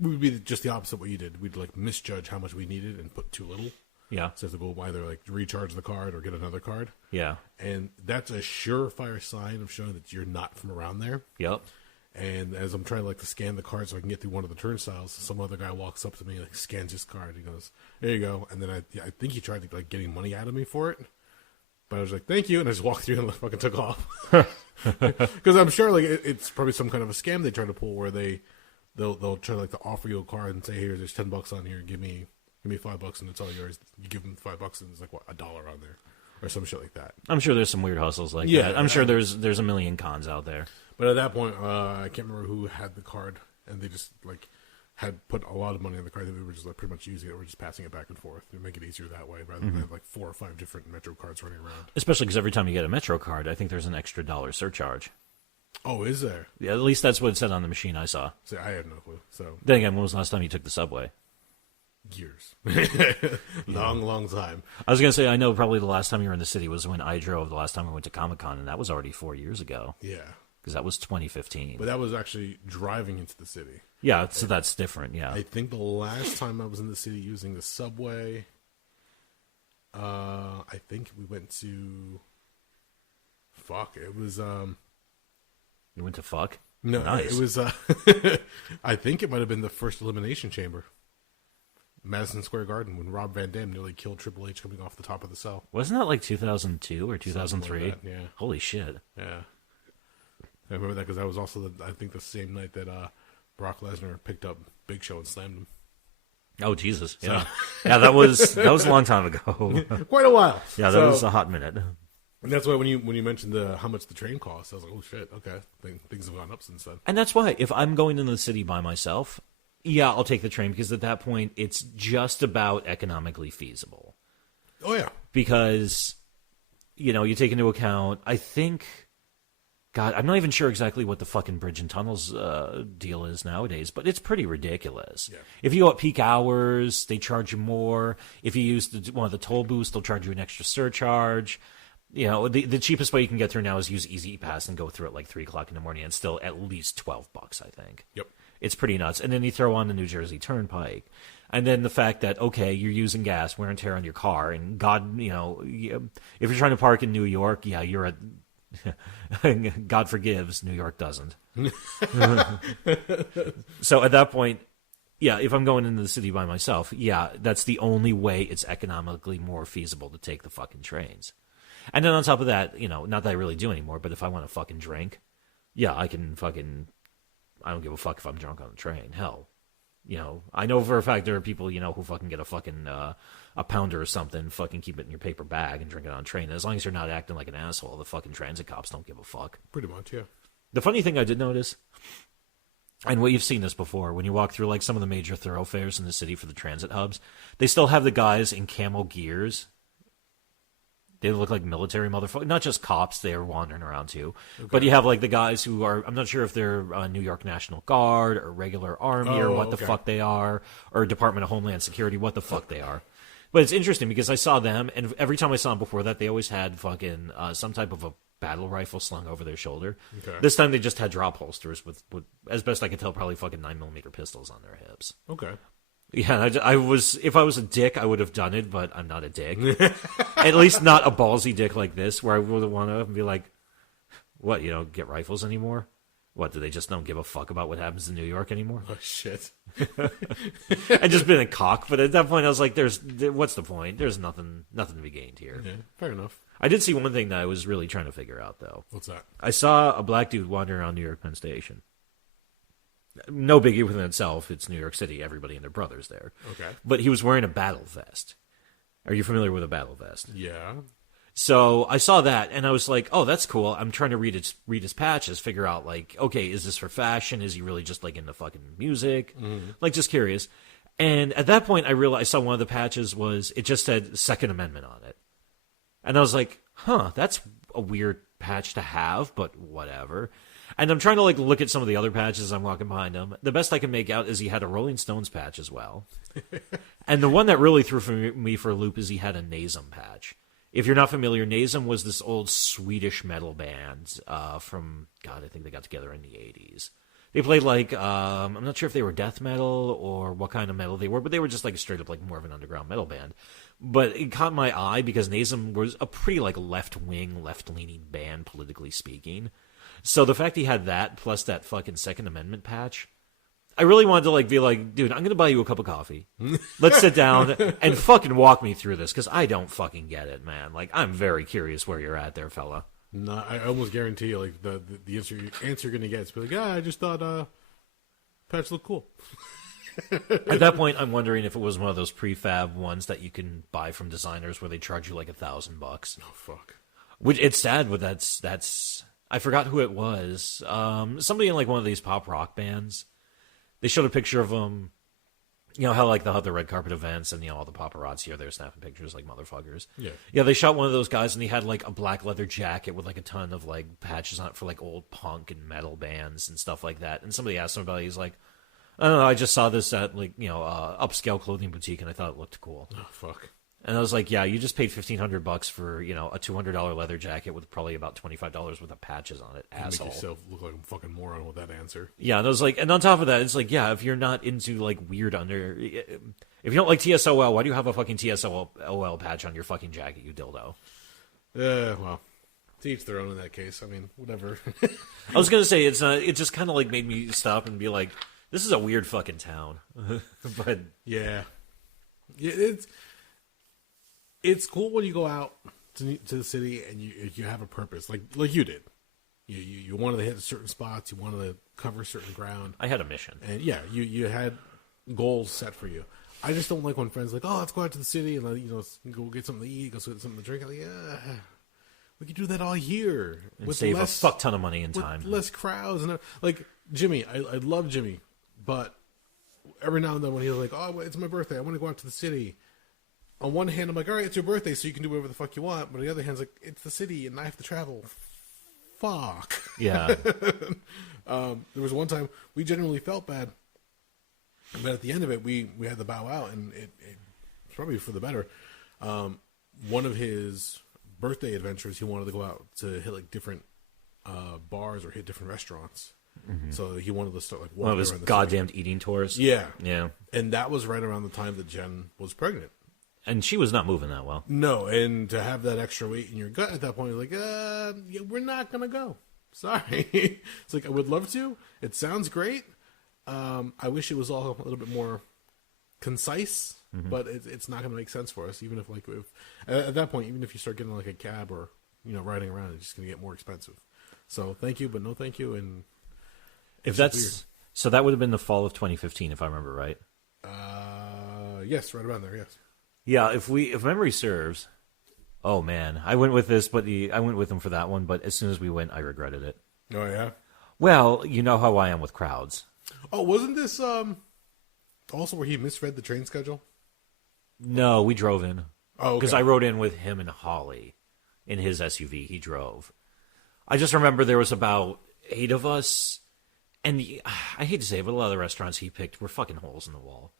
be just the opposite of what you did. We'd like misjudge how much we needed and put too little. Yeah. So to go either like recharge the card or get another card. Yeah. And that's a surefire sign of showing that you're not from around there. Yep. And as I'm trying to scan the card so I can get through one of the turnstiles, some other guy walks up to me, scans his card. He goes, "There you go." And then I think he tried to getting money out of me for it, but I was like, "Thank you," and I just walked through and fucking took off. Because I'm sure it's probably some kind of a scam they try to pull where they'll try to offer you a card and say, "Here, there's $10 on here. Give me $5 and it's all yours." You give them $5 and there's $1 on there or some shit like that. I'm sure there's some weird hustles like that. I'm sure there's a million cons out there. But at that point, I can't remember who had the card, and they just had put a lot of money on the card that we were just pretty much using it. We're just passing it back and forth to make it easier that way, rather than have 4 or 5 different Metro cards running around. Especially because every time you get a Metro card, I think there's an extra $1 surcharge. Oh, is there? Yeah, at least that's what it said on the machine I saw. See, I have no clue. So then again, when was the last time you took the subway? Years. long time. I was going to say, I know probably the last time you were in the city was when I drove the last time I went to Comic-Con, and that was already 4 years ago. Yeah. Because that was 2015. But that was actually driving into the city. Yeah, so that's different, yeah. I think the last time I was in the city using the subway, I think we went to... Fuck, it was... You went to fuck? No, nice. It was... I think it might have been the first Elimination Chamber. Madison Square Garden, when Rob Van Dam nearly killed Triple H coming off the top of the cell. Wasn't that 2002 or 2003? Like that, yeah. Holy shit. Yeah. I remember that because that was also, I think, the same night that Brock Lesnar picked up Big Show and slammed him. Oh, Jesus. Yeah. Yeah, that was a long time ago. Quite a while. Yeah, that was a hot minute. And that's why when you mentioned how much the train costs, I was like, oh, shit, okay. Things have gone up since then. And that's why, if I'm going into the city by myself, yeah, I'll take the train, because at that point, it's just about economically feasible. Oh, yeah. Because, you take into account, I think... God, I'm not even sure exactly what the fucking bridge and tunnels deal is nowadays, but it's pretty ridiculous. Yeah. If you go at peak hours, they charge you more. If you use one of the toll booths, they'll charge you an extra surcharge. The cheapest way you can get through now is use Easy Pass and go through at 3 o'clock in the morning, and still at least $12, I think. Yep. It's pretty nuts. And then you throw on the New Jersey Turnpike. And then the fact that, okay, you're using gas, wear and tear on your car, and God, if you're trying to park in New York, yeah, you're at... God forgives, New York doesn't. So at that point, yeah, if I'm going into the city by myself, yeah, that's the only way it's economically more feasible to take the fucking trains. And then on top of that, not that I really do anymore, but if I want to fucking drink, yeah, I can fucking... I don't give a fuck if I'm drunk on the train. Hell, I know for a fact there are people, who fucking get a fucking... a pounder or something, fucking keep it in your paper bag and drink it on a train. As long as you're not acting like an asshole, the fucking transit cops don't give a fuck. Pretty much, yeah. The funny thing I did notice, and you've seen this before, when you walk through some of the major thoroughfares in the city for the transit hubs, they still have the guys in camo gears. They look like military motherfuckers. Not just cops, they are wandering around too. Okay. But you have the guys who are, I'm not sure if they're New York National Guard or regular Army or what the fuck they are, or Department of Homeland Security, what the fuck they are. But it's interesting because I saw them, and every time I saw them before that, they always had fucking some type of a battle rifle slung over their shoulder. Okay. This time they just had drop holsters with, as best I could tell, probably fucking 9mm pistols on their hips. Okay. Yeah, if I was a dick, I would have done it, but I'm not a dick. At least not a ballsy dick like this, where I would want to be like, what, get rifles anymore? What, do they just don't give a fuck about what happens in New York anymore? Oh, shit. I just been a cock, but at that point I was like, what's the point? There's nothing to be gained here. Yeah, fair enough. I did see one thing that I was really trying to figure out, though. What's that? I saw a black dude wandering around New York Penn Station. No biggie within itself. It's New York City. Everybody and their brothers there. Okay. But he was wearing a battle vest. Are you familiar with a battle vest? Yeah. So I saw that, and I was like, oh, that's cool. I'm trying to read his patches, figure out, like, okay, is this for fashion? Is he really just, like, into fucking music? Like, just curious. And at that point, I realized I saw one of the patches it just said Second Amendment on it. And I was like, huh, that's a weird patch to have, but whatever. And I'm trying to like look at some of the other patches I'm walking behind him. The best I can make out is he had a Rolling Stones patch as well. And the one that really threw me for a loop is he had a Nasum patch. If you're not familiar, Nasum was this old Swedish metal band from, God, I think they got together in the 80s. They played like, I'm not sure if they were death metal or what kind of metal they were, but they were just like straight up like more of an underground metal band. But it caught my eye because Nasum was a pretty like left-wing, left-leaning band, politically speaking. So the fact he had that plus that fucking Second Amendment patch, I really wanted to like be like, dude, I'm going to buy you a cup of coffee. Let's sit down and fucking walk me through this because I don't fucking get it, man. Like, I'm very curious where you're at there, fella. No, I almost guarantee you, like, the answer you're going to get is be like, yeah, I just thought patch looked cool. At that point, I'm wondering if it was one of those prefab ones that you can buy from designers where they charge you like $1,000. Oh, fuck. Which, it's sad, but that's... I forgot who it was. Somebody in like one of these pop rock bands. They showed a picture of him. You know how like they'll have the red carpet events and all the paparazzi are there snapping pictures like motherfuckers. Yeah. They shot one of those guys and he had like a black leather jacket with like a ton of like patches on it for like old punk and metal bands and stuff like that. And somebody asked him about it. He's like, I don't know. I just saw this at like upscale clothing boutique and I thought it looked cool. Oh fuck. And I was like, yeah, you just paid $1,500 for, a $200 leather jacket with probably about $25 worth of patches on it, asshole. Make yourself look like a fucking moron with that answer. Yeah, and I was like, and on top of that, it's like, yeah, if you're not into, like, weird if you don't like TSOL, why do you have a fucking TSOL patch on your fucking jacket, you dildo? Well, to each their own in that case. I mean, whatever. I was going to say, it just kind of, like, made me stop and be like, this is a weird fucking town. But yeah, it's cool when you go out to the city and you have a purpose, like you did. You wanted to hit certain spots, you wanted to cover certain ground. I had a mission, and yeah, you had goals set for you. I just don't like when friends are like, oh, let's go out to the city and go get something to eat, go get something to drink. I'm like, yeah, we could do that all year and save a fuck ton of money and time, less crowds, and like Jimmy. I love Jimmy, but every now and then when he's like, oh, it's my birthday, I want to go out to the city. On one hand, I'm like, all right, it's your birthday, so you can do whatever the fuck you want. But on the other hand, it's like, it's the city, and I have to travel. Fuck. Yeah. There was one time we genuinely felt bad, but at the end of it, we had to bow out, and it's probably for the better. One of his birthday adventures, he wanted to go out to hit like different bars or hit different restaurants. Mm-hmm. So he wanted to start like walking one of his goddamn eating tours. Yeah. Yeah. And that was right around the time that Jen was pregnant. And she was not moving that well. No, and to have that extra weight in your gut at that point, you're like, yeah, we're not going to go. Sorry. It's like, I would love to. It sounds great. I wish it was all a little bit more concise, but it's not going to make sense for us. Even if at that point, even if you start getting like a cab or, riding around, it's just going to get more expensive. So thank you, but no thank you. And if that's weird. So that would have been the fall of 2015, if I remember right. Yes, right around there. Yes. Yeah, if memory serves, oh man, I went with this, but I went with him for that one. But as soon as we went, I regretted it. Oh yeah. Well, you know how I am with crowds. Oh, wasn't this also where he misread the train schedule? No, we drove in. Oh, because I rode in with him and Holly in his SUV. He drove. I just remember there was about 8 of us, and I hate to say it, but a lot of the restaurants he picked were fucking holes in the wall.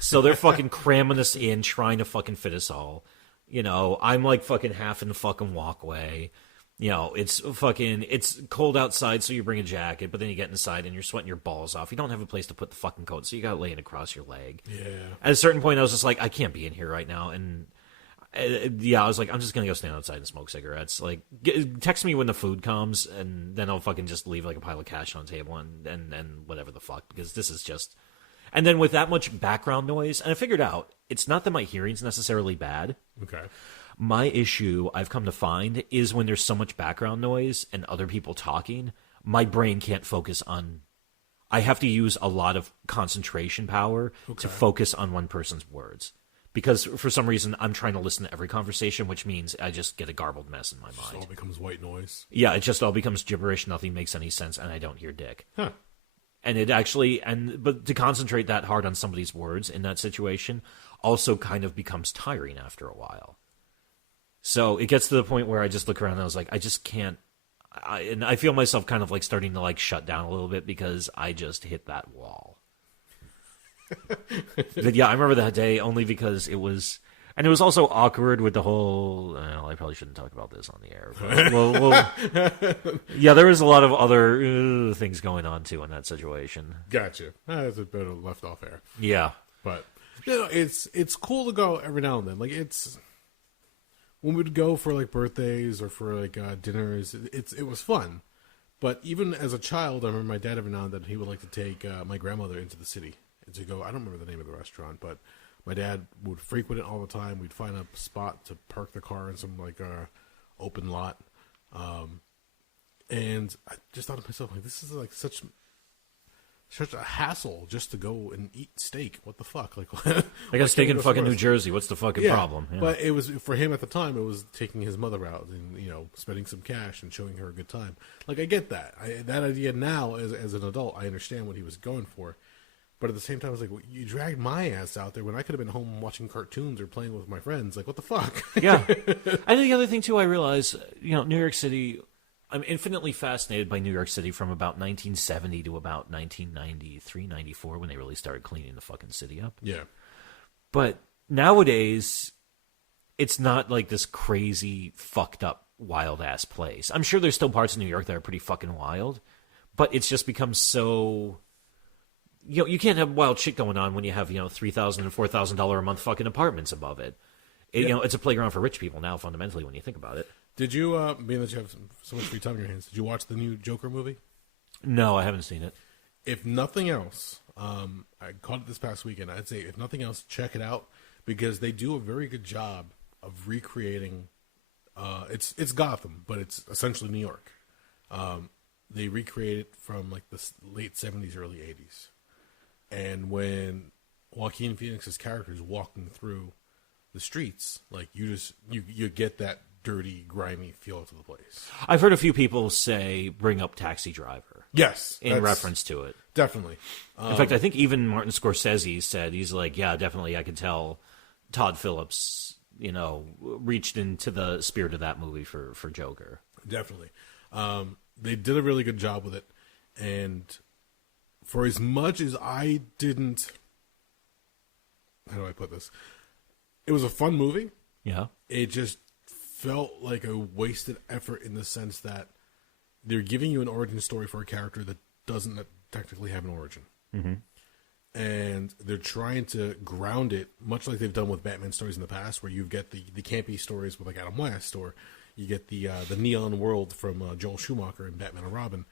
So they're fucking cramming us in, trying to fucking fit us all. I'm like fucking half in the fucking walkway. It's cold outside, so you bring a jacket, but then you get inside and you're sweating your balls off. You don't have a place to put the fucking coat, so you got it laying across your leg. Yeah. At a certain point, I was just like, I can't be in here right now. And I was like, I'm just going to go stand outside and smoke cigarettes. Like, text me when the food comes, and then I'll fucking just leave like a pile of cash on the table and whatever the fuck, because this is just... And then with that much background noise, and I figured out, it's not that my hearing's necessarily bad. Okay. My issue, I've come to find, is when there's so much background noise and other people talking, my brain can't focus on I have to use a lot of concentration power to focus on one person's words. Because for some reason, I'm trying to listen to every conversation, which means I just get a garbled mess in my mind. It all becomes white noise. Yeah, it just all becomes gibberish. Nothing makes any sense, and I don't hear dick. Huh. And it actually, but to concentrate that hard on somebody's words in that situation also kind of becomes tiring after a while. So it gets to the point where I just look around and I was like, I just can't. And I feel myself kind of like starting to like shut down a little bit because I just hit that wall. But yeah, I remember that day only because it was, and it was also awkward with the whole. I probably shouldn't talk about this on the air. But, yeah, there was a lot of other things going on too in that situation. Gotcha. That's a bit of left off air. Yeah, but it's cool to go every now and then. Like it's. When we'd go for like birthdays or for like dinners, it was fun. But even as a child, I remember my dad every now and then he would like to take my grandmother into the city and to go. I don't remember the name of the restaurant, but my dad would frequent it all the time. We'd find a spot to park the car in some like open lot, and I just thought to myself, like, this is like such a hassle just to go and eat steak. What the fuck? Like, I got steak in fucking New Jersey. What's the fucking problem? Yeah. But it was for him at the time. It was taking his mother out and spending some cash and showing her a good time. Like I get that. That idea now as an adult, I understand what he was going for. But at the same time, I was like, well, you dragged my ass out there when I could have been home watching cartoons or playing with my friends. Like, what the fuck? Yeah. And the other thing too, I realized, New York City. I'm infinitely fascinated by New York City from about 1970 to about 1993, 94 when they really started cleaning the fucking city up. Yeah. But nowadays, it's not like this crazy, fucked up, wild-ass place. I'm sure there's still parts of New York that are pretty fucking wild, but it's just become so... you can't have wild shit going on when you have, $3,000 and $4,000 a month fucking apartments above it. It's a playground for rich people now, fundamentally, when you think about it. Did you, being that you have so much free time in your hands, did you watch the new Joker movie? No, I haven't seen it. If nothing else, I caught it this past weekend. I'd say, if nothing else, check it out because they do a very good job of recreating. It's Gotham, but it's essentially New York. They recreate it from like the late 70s, early 80s, and when Joaquin Phoenix's character is walking through the streets, like you get that dirty, grimy feel to the place. I've heard a few people bring up Taxi Driver. Yes. In reference to it. Definitely. In fact, I think even Martin Scorsese said, he's like, yeah, definitely I could tell Todd Phillips, reached into the spirit of that movie for Joker. Definitely. They did a really good job with it. And for as much as I didn't... How do I put this? It was a fun movie. Yeah. It just felt like a wasted effort in the sense that they're giving you an origin story for a character that doesn't technically have an origin. Mm-hmm. And they're trying to ground it, much like they've done with Batman stories in the past, where you get the campy stories with like Adam West, or you get the neon world from Joel Schumacher in Batman and Robin,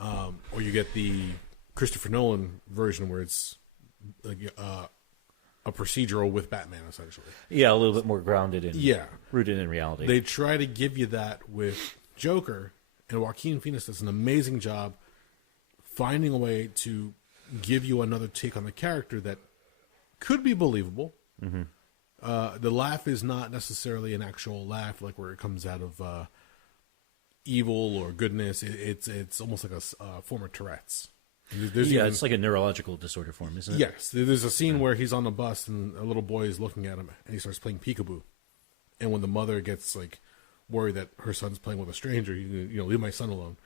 or you get the Christopher Nolan version where it's like, a procedural with Batman, essentially. Yeah, a little bit more grounded in rooted in reality. They try to give you that with Joker, and Joaquin Phoenix does an amazing job finding a way to give you another take on the character that could be believable. Mm-hmm. The laugh is not necessarily an actual laugh, like where it comes out of evil or goodness. It's almost like a form of Tourette's. It's like a neurological disorder form, isn't it? Yes. There's a scene where he's on the bus and a little boy is looking at him and he starts playing peekaboo. And when the mother gets like worried that her son's playing with a stranger, leave my son alone,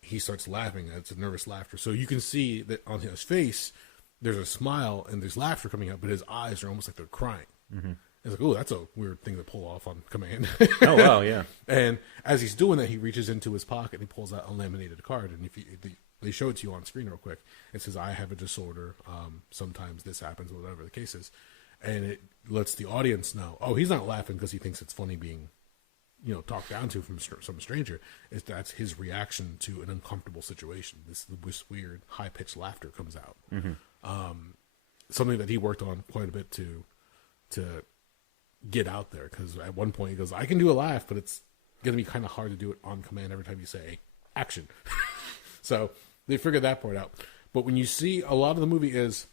he starts laughing. It's a nervous laughter. So you can see that on his face, there's a smile and there's laughter coming out, but his eyes are almost like they're crying. Mm-hmm. It's like, oh, that's a weird thing to pull off on command. Oh, wow, yeah. And as he's doing that, he reaches into his pocket and he pulls out a laminated card. And they show it to you on screen real quick. It says, I have a disorder. Sometimes this happens, whatever the case is. And it lets the audience know, oh, he's not laughing because he thinks it's funny being, talked down to from some stranger. That's his reaction to an uncomfortable situation. This weird, high-pitched laughter comes out. Mm-hmm. Something that he worked on quite a bit to get out there. Because at one point he goes, I can do a laugh, but it's going to be kind of hard to do it on command every time you say, action. So they figured that part out. But when you see a lot of the movie is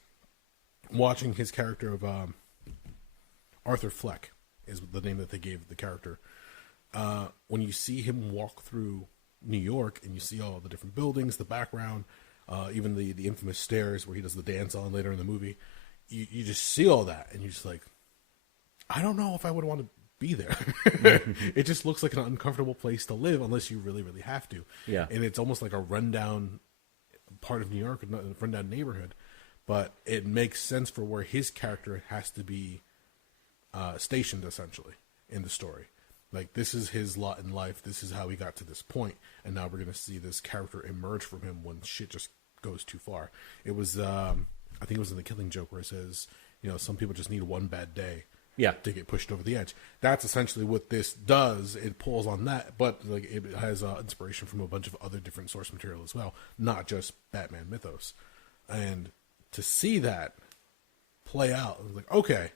watching his character of Arthur Fleck is the name that they gave the character. When you see him walk through New York and you see all the different buildings, the background, even the infamous stairs where he does the dance on later in the movie, you just see all that and you're just like, I don't know if I would want to be there. It just looks like an uncomfortable place to live unless you really, really have to. Yeah. And it's almost like a rundown part of New York, a rundown neighborhood. But it makes sense for where his character has to be stationed, essentially, in the story. Like, this is his lot in life. This is how he got to this point. And now we're going to see this character emerge from him when shit just goes too far. It was, I think it was in The Killing Joke where it says, some people just need one bad day to get pushed over the edge. That's essentially what this does. It pulls on that, but like it has inspiration from a bunch of other different source material as well, not just Batman mythos. And to see that play out, it was like, okay,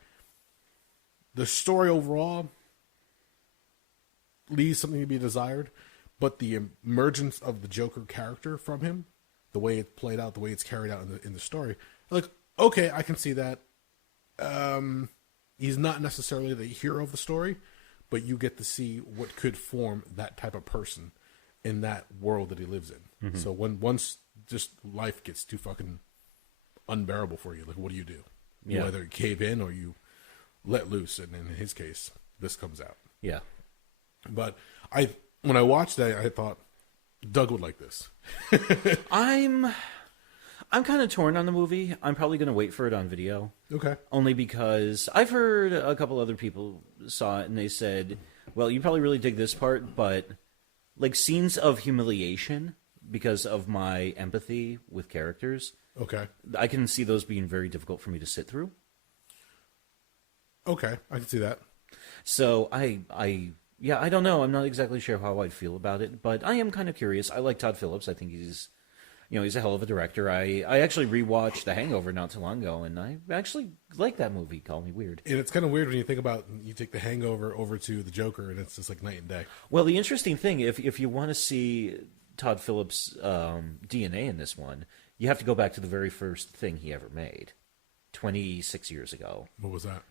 the story overall leaves something to be desired, but the emergence of the Joker character from him, the way it played out, the way it's carried out in the story, like, okay, I can see that. He's not necessarily the hero of the story, but you get to see what could form that type of person in that world that he lives in. Mm-hmm. So once just life gets too fucking unbearable for you, like, what do? You either cave in or you let loose, and in his case, this comes out. Yeah. But when I watched that, I thought Doug would like this. I'm kind of torn on the movie. I'm probably going to wait for it on video. Okay. Only because I've heard a couple other people saw it and they said, well, you probably really dig this part, but like scenes of humiliation because of my empathy with characters. Okay. I can see those being very difficult for me to sit through. Okay. I can see that. So I don't know. I'm not exactly sure how I'd feel about it, but I am kind of curious. I like Todd Phillips. I think he's a hell of a director. I actually rewatched The Hangover not too long ago, and I actually like that movie. Call me weird. And it's kind of weird when you think about, you take The Hangover over to The Joker, and it's just like night and day. Well, the interesting thing, if you want to see Todd Phillips' DNA in this one, you have to go back to the very first thing he ever made, 26 years ago. What was that?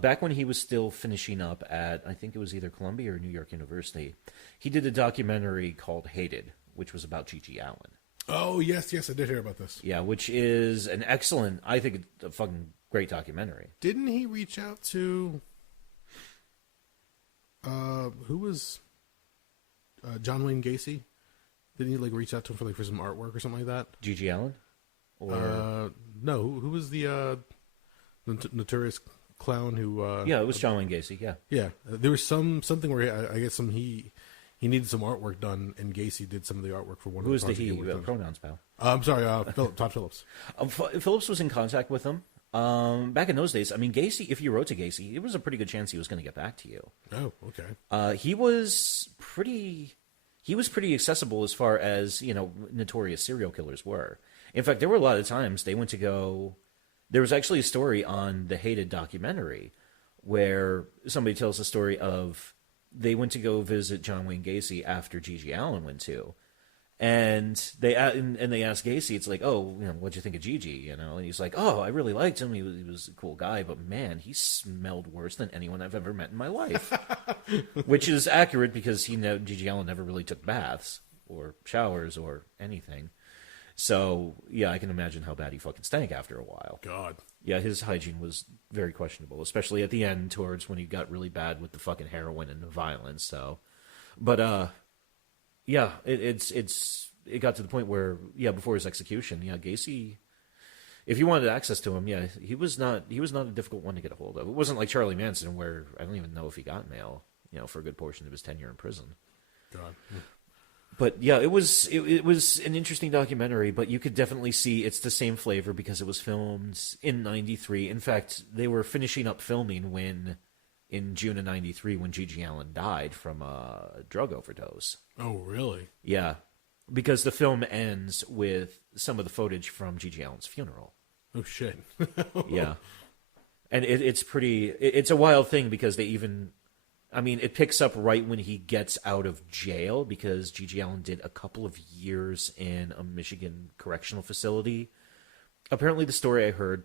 Back when he was still finishing up at, I think it was either Columbia or New York University, he did a documentary called Hated, which was about G.G. Allen. Oh, yes, I did hear about this. Yeah, which is an excellent, I think, a fucking great documentary. Didn't he reach out to, who was, John Wayne Gacy? Didn't he, reach out to him for some artwork or something like that? G.G. Allen? Or... no, who was the notorious clown who... yeah, it was John Wayne Gacy, yeah. Yeah, there was something where I guess he needed some artwork done, and Gacy did some of the artwork for one of the projects. Who was the he? Pronouns, pal. I'm sorry, Todd Phillips. Phillips was in contact with him. Back in those days, I mean, Gacy, if you wrote to Gacy, it was a pretty good chance he was going to get back to you. Oh, okay. He was pretty accessible as far as, notorious serial killers were. In fact, there were a lot of times they went to go... There was actually a story on the Hated documentary where somebody tells the story of they went to go visit John Wayne Gacy after G.G. Allen went to. And they asked Gacy, it's like, oh, what'd you think of Gigi? And he's like, oh, I really liked him. He was a cool guy, but man, he smelled worse than anyone I've ever met in my life. Which is accurate because Gigi Allen never really took baths or showers or anything. So yeah, I can imagine how bad he fucking stank after a while. God. Yeah, his hygiene was very questionable, especially at the end towards when he got really bad with the fucking heroin and the violence. So, but yeah, it got to the point where, yeah, before his execution, yeah, Gacy, if you wanted access to him, yeah, he was not a difficult one to get a hold of. It wasn't like Charlie Manson, where I don't even know if he got mail, for a good portion of his tenure in prison. God. But yeah, it was an interesting documentary, but you could definitely see it's the same flavor because it was filmed in '93. In fact, they were finishing up filming in June of '93 when G.G. Allen died from a drug overdose. Oh, really? Yeah, because the film ends with some of the footage from G.G. Allen's funeral. Oh, shit. Yeah. And it's a wild thing because they even... I mean, it picks up right when he gets out of jail because G.G. Allen did a couple of years in a Michigan correctional facility. Apparently, the story I heard,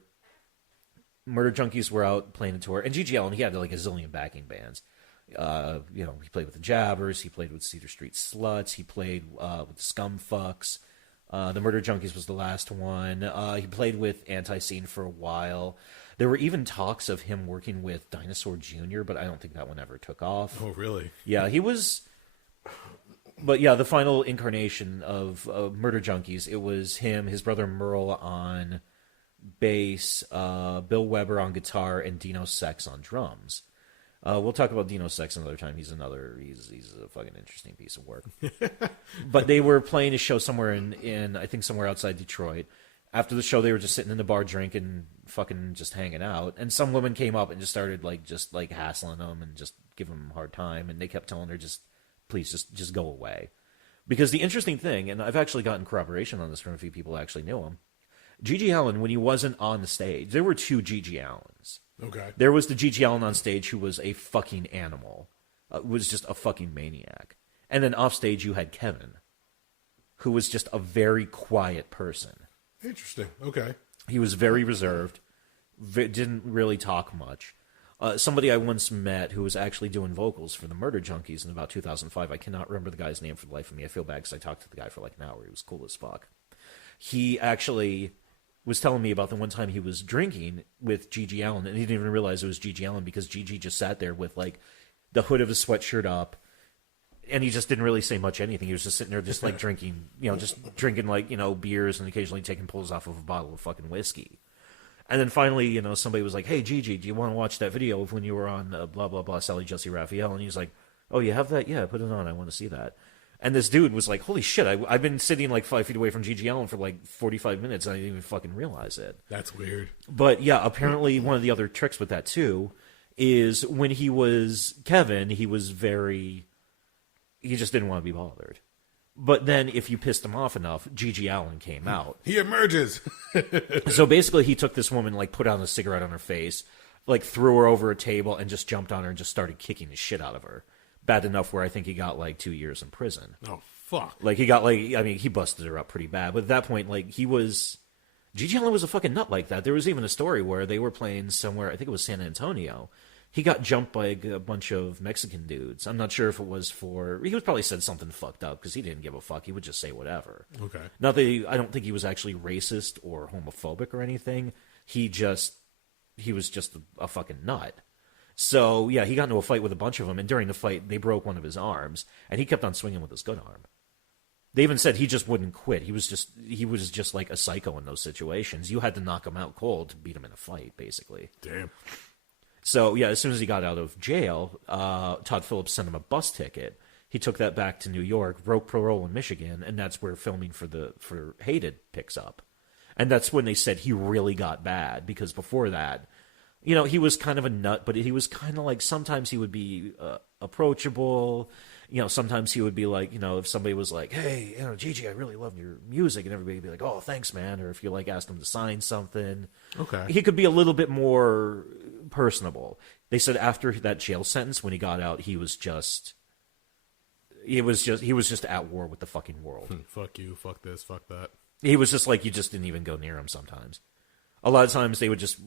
Murder Junkies were out playing a tour, and G.G. Allen, he had like a zillion backing bands. He played with the Jabbers, he played with Cedar Street Sluts, he played with the Scumfucks. The Murder Junkies was the last one. He played with Anti-Scene for a while. There were even talks of him working with Dinosaur Jr., but I don't think that one ever took off. Oh, really? Yeah, he was... But yeah, the final incarnation of Murder Junkies, it was him, his brother Merle on bass, Bill Weber on guitar, and Dino Sex on drums. We'll talk about Dino Sex another time. He's a fucking interesting piece of work. But they were playing a show somewhere in I think somewhere outside Detroit. After the show, they were just sitting in the bar drinking, fucking just hanging out. And some woman came up and just started like hassling them and just giving them a hard time. And they kept telling her, please, just go away. Because the interesting thing, and I've actually gotten corroboration on this from a few people who actually knew him, G.G. Allen, when he wasn't on the stage, there were two G.G. Allens. Okay. There was the G.G. Allen on stage who was a fucking animal, was just a fucking maniac. And then off stage you had Kevin, who was just a very quiet person. Interesting. Okay. He was very reserved, didn't really talk much. Somebody I once met who was actually doing vocals for the Murder Junkies in about 2005, I cannot remember the guy's name for the life of me. I feel bad because I talked to the guy for like an hour. He was cool as fuck. He actually was telling me about the one time he was drinking with G.G. Allen, and he didn't even realize it was G.G. Allen because G.G. just sat there with like the hood of his sweatshirt up, and he just didn't really say much anything. He was just sitting there just like drinking, just drinking like, beers and occasionally taking pulls off of a bottle of fucking whiskey. And then finally, somebody was like, hey, Gigi, do you want to watch that video of when you were on blah, blah, blah, Sally Jesse Raphael? And he was like, oh, you have that? Yeah, put it on. I want to see that. And this dude was like, holy shit, I've been sitting like 5 feet away from G.G. Allen for like 45 minutes, and I didn't even fucking realize it. That's weird. But yeah, apparently one of the other tricks with that, too, is when he was Kevin, he just didn't want to be bothered. But then if you pissed him off enough, G.G. Allen came out. He emerges. So basically he took this woman, like put out a cigarette on her face, like threw her over a table and just jumped on her and just started kicking the shit out of her. Bad enough where I think he got like 2 years in prison. Oh, fuck. Like he got he busted her up pretty bad. But at that point, like G.G. Allen was a fucking nut like that. There was even a story where they were playing somewhere, I think it was San Antonio. He got jumped by a bunch of Mexican dudes. I'm not sure if it was he was probably said something fucked up because he didn't give a fuck. He would just say whatever. Okay. Not that I don't think he was actually racist or homophobic or anything. He was just a fucking nut. So, yeah, he got into a fight with a bunch of them, and during the fight, they broke one of his arms, and he kept on swinging with his good arm. They even said he just wouldn't quit. He was just like a psycho in those situations. You had to knock him out cold to beat him in a fight, basically. Damn. So, yeah, as soon as he got out of jail, Todd Phillips sent him a bus ticket. He took that back to New York, broke parole in Michigan, and that's where filming for Hated picks up. And that's when they said he really got bad, because before that, he was kind of a nut, but he was kind of like, sometimes he would be approachable. Sometimes he would be like, if somebody was like, hey, Gigi, I really love your music, and everybody would be like, oh, thanks, man. Or if you asked him to sign something. Okay. He could be a little bit more personable. They said after that jail sentence, when he got out, he was just at war with the fucking world. Fuck you, fuck this, fuck that. He was just like, you just didn't even go near him sometimes. A lot of times they would just,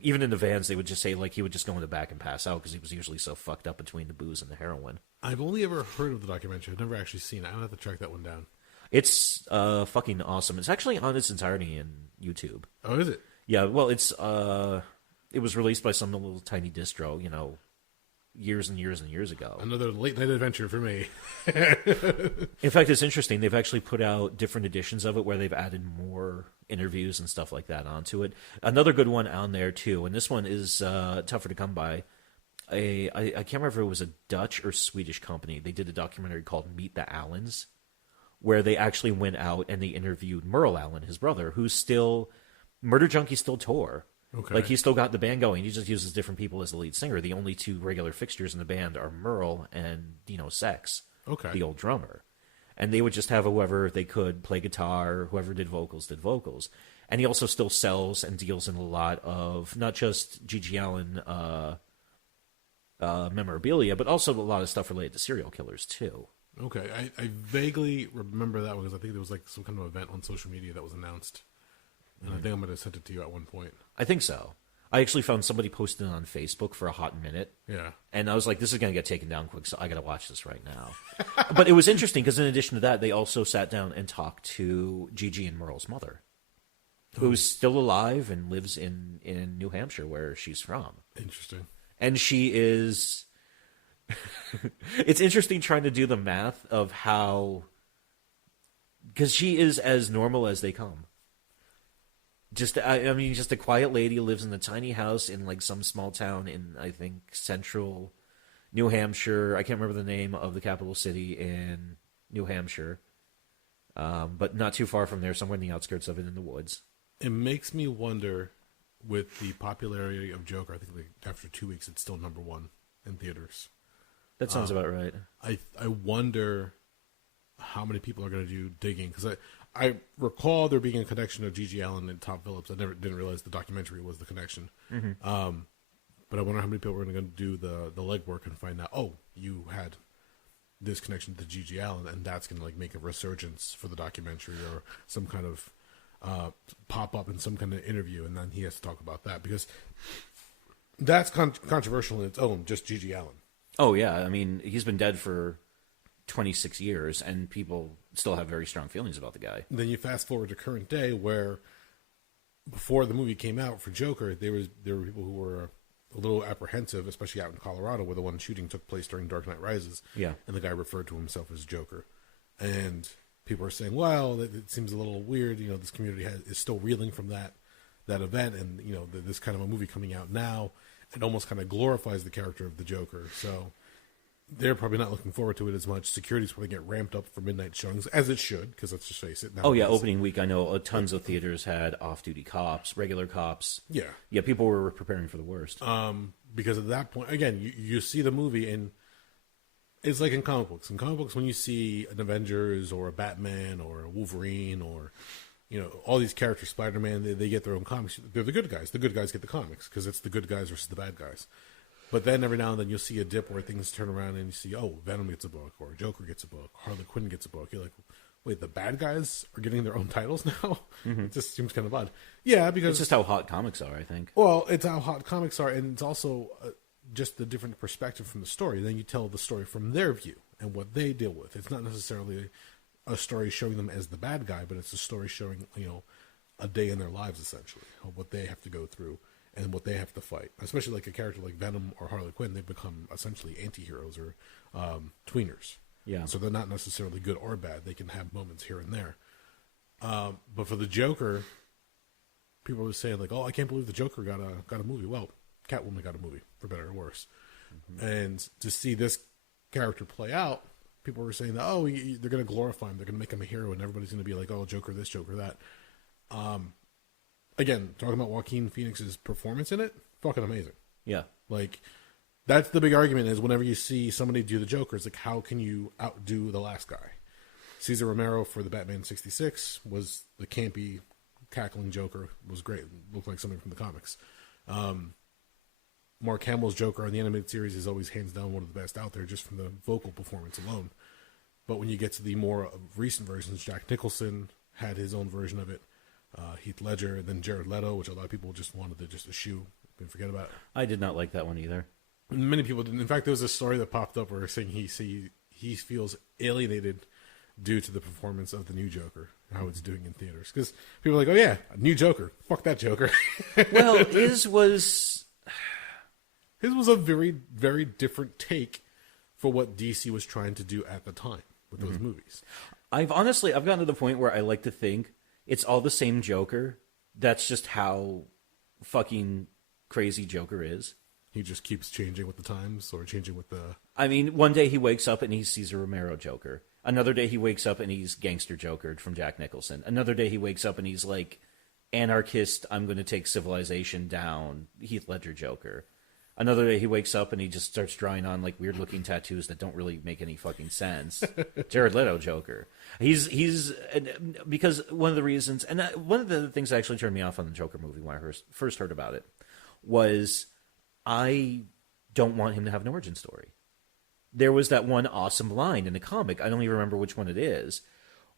even in the vans, they would just say, like, he would just go in the back and pass out because he was usually so fucked up between the booze and the heroin. I've only ever heard of the documentary. I've never actually seen it. I'm going to have to track that one down. It's fucking awesome. It's actually on its entirety in YouTube. Oh, is it? Yeah, well, it was released by some little tiny distro, years and years and years ago. Another late night adventure for me. In fact, it's interesting. They've actually put out different editions of it where they've added more interviews and stuff like that onto it. Another good one on there, too, and this one is tougher to come by. I can't remember if it was a Dutch or Swedish company. They did a documentary called Meet the Allens, where they actually went out and they interviewed Merle Allen, his brother, who's still... Murder Junkie still tour. Okay. Like, he's still got the band going. He just uses different people as the lead singer. The only two regular fixtures in the band are Merle and Dino Sex, the old drummer. And they would just have whoever they could play guitar, whoever did vocals. And he also still sells and deals in a lot of, not just G.G. Allen memorabilia, but also a lot of stuff related to serial killers too. Okay, I vaguely remember that because I think there was like some kind of event on social media that was announced, and I think I might have sent it to you at one point. I think so. I actually found somebody posted it on Facebook for a hot minute. Yeah. And I was like, this is going to get taken down quick, so I got to watch this right now. But it was interesting because in addition to that, they also sat down and talked to Gigi and Merle's mother, who's still alive and lives in New Hampshire, where she's from. Interesting. And she is... It's interesting trying to do the math of how... Because she is as normal as they come. Just a quiet lady who lives in a tiny house in like some small town in, I think, central New Hampshire. I can't remember the name of the capital city in New Hampshire, but not too far from there, somewhere in the outskirts of it in the woods. It makes me wonder, with the popularity of Joker, I think like after 2 weeks it's still number one in theaters. That sounds about right. I wonder how many people are going to do digging, because I recall there being a connection of Gigi Allen and Todd Phillips. I didn't realize the documentary was the connection. Mm-hmm. But I wonder how many people are going to do the legwork and find out, oh, you had this connection to Gigi Allen, and that's going to like make a resurgence for the documentary or some kind of pop up in some kind of interview, and then he has to talk about that because that's controversial in its own. Just Gigi Allen. Oh yeah, I mean he's been dead for 26 years, and people still have very strong feelings about the guy. Then you fast forward to current day, where before the movie came out for Joker, there were people who were a little apprehensive, especially out in Colorado, where the one shooting took place during Dark Knight Rises. Yeah, and the guy referred to himself as Joker, and people are saying, "Well, it seems a little weird. You know, this community is still reeling from that event, and you know, this kind of a movie coming out now, it almost kind of glorifies the character of the Joker." So they're probably not looking forward to it as much. Security's probably get ramped up for midnight showings, as it should, because let's just face it. Oh yeah, opening week, I know tons of theaters had off-duty cops, regular cops. Yeah, people were preparing for the worst. Because at that point, again, you see the movie, and it's like in comic books. In comic books, when you see an Avengers or a Batman or a Wolverine or all these characters, Spider-Man, they get their own comics. They're the good guys. The good guys get the comics because it's the good guys versus the bad guys. But then every now and then you'll see a dip where things turn around and you see, oh, Venom gets a book or Joker gets a book, Harley Quinn gets a book. You're like, wait, the bad guys are getting their own titles now? Mm-hmm. It just seems kind of odd. Yeah, because... It's just how hot comics are, I think. Well, it's how hot comics are, and it's also just the different perspective from the story. Then you tell the story from their view and what they deal with. It's not necessarily a story showing them as the bad guy, but it's a story showing, a day in their lives, essentially, of what they have to go through and what they have to fight. Especially like a character like Venom or Harley Quinn, they become essentially anti-heroes or tweeners. Yeah. So they're not necessarily good or bad. They can have moments here and there. But for the Joker, people were saying like, "Oh, I can't believe the Joker got a movie." Well, Catwoman got a movie, for better or worse. Mm-hmm. And to see this character play out, people were saying that, "Oh, they're going to glorify him. They're going to make him a hero, and everybody's going to be like, oh, Joker this, Joker that." Again, talking about Joaquin Phoenix's performance in it, fucking amazing. Yeah. Like, that's the big argument is whenever you see somebody do the Joker, it's like, how can you outdo the last guy? Cesar Romero for the Batman 66 was the campy, cackling Joker. Was great. Looked like something from the comics. Mark Hamill's Joker on the animated series is always hands down one of the best out there just from the vocal performance alone. But when you get to the more recent versions, Jack Nicholson had his own version of it. Heath Ledger, and then Jared Leto, which a lot of people just wanted to just eschew and forget about. I did not like that one either. Many people didn't. In fact, there was a story that popped up where saying he feels alienated due to the performance of the new Joker, how it's doing in theaters. Because people are like, oh yeah, a new Joker. Fuck that Joker. Well, his was a very, very different take for what DC was trying to do at the time with those movies. I've gotten to the point where I like to think it's all the same Joker. That's just how fucking crazy Joker is. He just keeps changing with the times or changing with the... I mean, one day he wakes up and he's Cesar Romero Joker. Another day he wakes up and he's Gangster Joker from Jack Nicholson. Another day he wakes up and he's like anarchist, I'm going to take civilization down, Heath Ledger Joker. Another day he wakes up and he just starts drawing on like weird looking tattoos that don't really make any fucking sense. Jared Leto Joker. He's because one of the reasons, and one of the things that actually turned me off on the Joker movie when I first heard about it was I don't want him to have an origin story. There was that one awesome line in the comic, I don't even remember which one it is,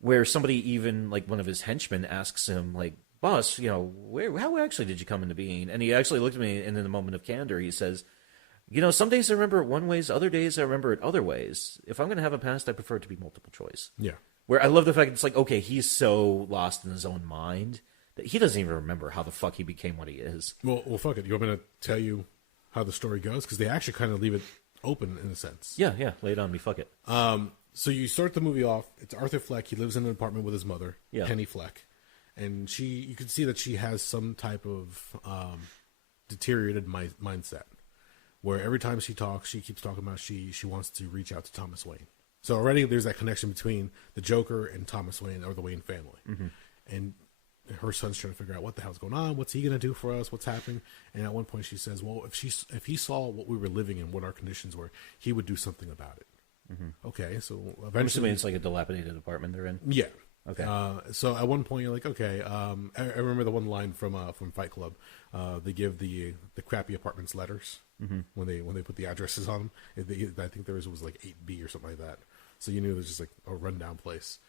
where somebody, even like one of his henchmen, asks him, like, boss, how actually did you come into being? And he actually looked at me, and in a moment of candor, he says, some days I remember it one ways, other days I remember it other ways. If I'm going to have a past, I prefer it to be multiple choice. Yeah. Where I love the fact it's like, okay, he's so lost in his own mind that he doesn't even remember how the fuck he became what he is. Well, fuck it. You want me to tell you how the story goes? Because they actually kind of leave it open in a sense. Yeah, lay it on me, fuck it. So you start the movie off, it's Arthur Fleck, he lives in an apartment with his mother, Penny Fleck. And you can see that she has some type of deteriorated mindset. Where every time she talks, she keeps talking about she wants to reach out to Thomas Wayne. So already there's that connection between the Joker and Thomas Wayne, or the Wayne family. Mm-hmm. And her son's trying to figure out what the hell's going on, what's he going to do for us, what's happening. And at one point she says, well, if he saw what we were living in, what our conditions were, he would do something about it. Mm-hmm. Okay, so eventually... I'm assuming it's like a dilapidated apartment they're in? Yeah. Okay. So at one point you're like, okay, I remember the one line from Fight Club. They give the crappy apartments letters when they put the addresses on them. I think theirs was like 8B or something like that. So you knew it was just like a rundown place.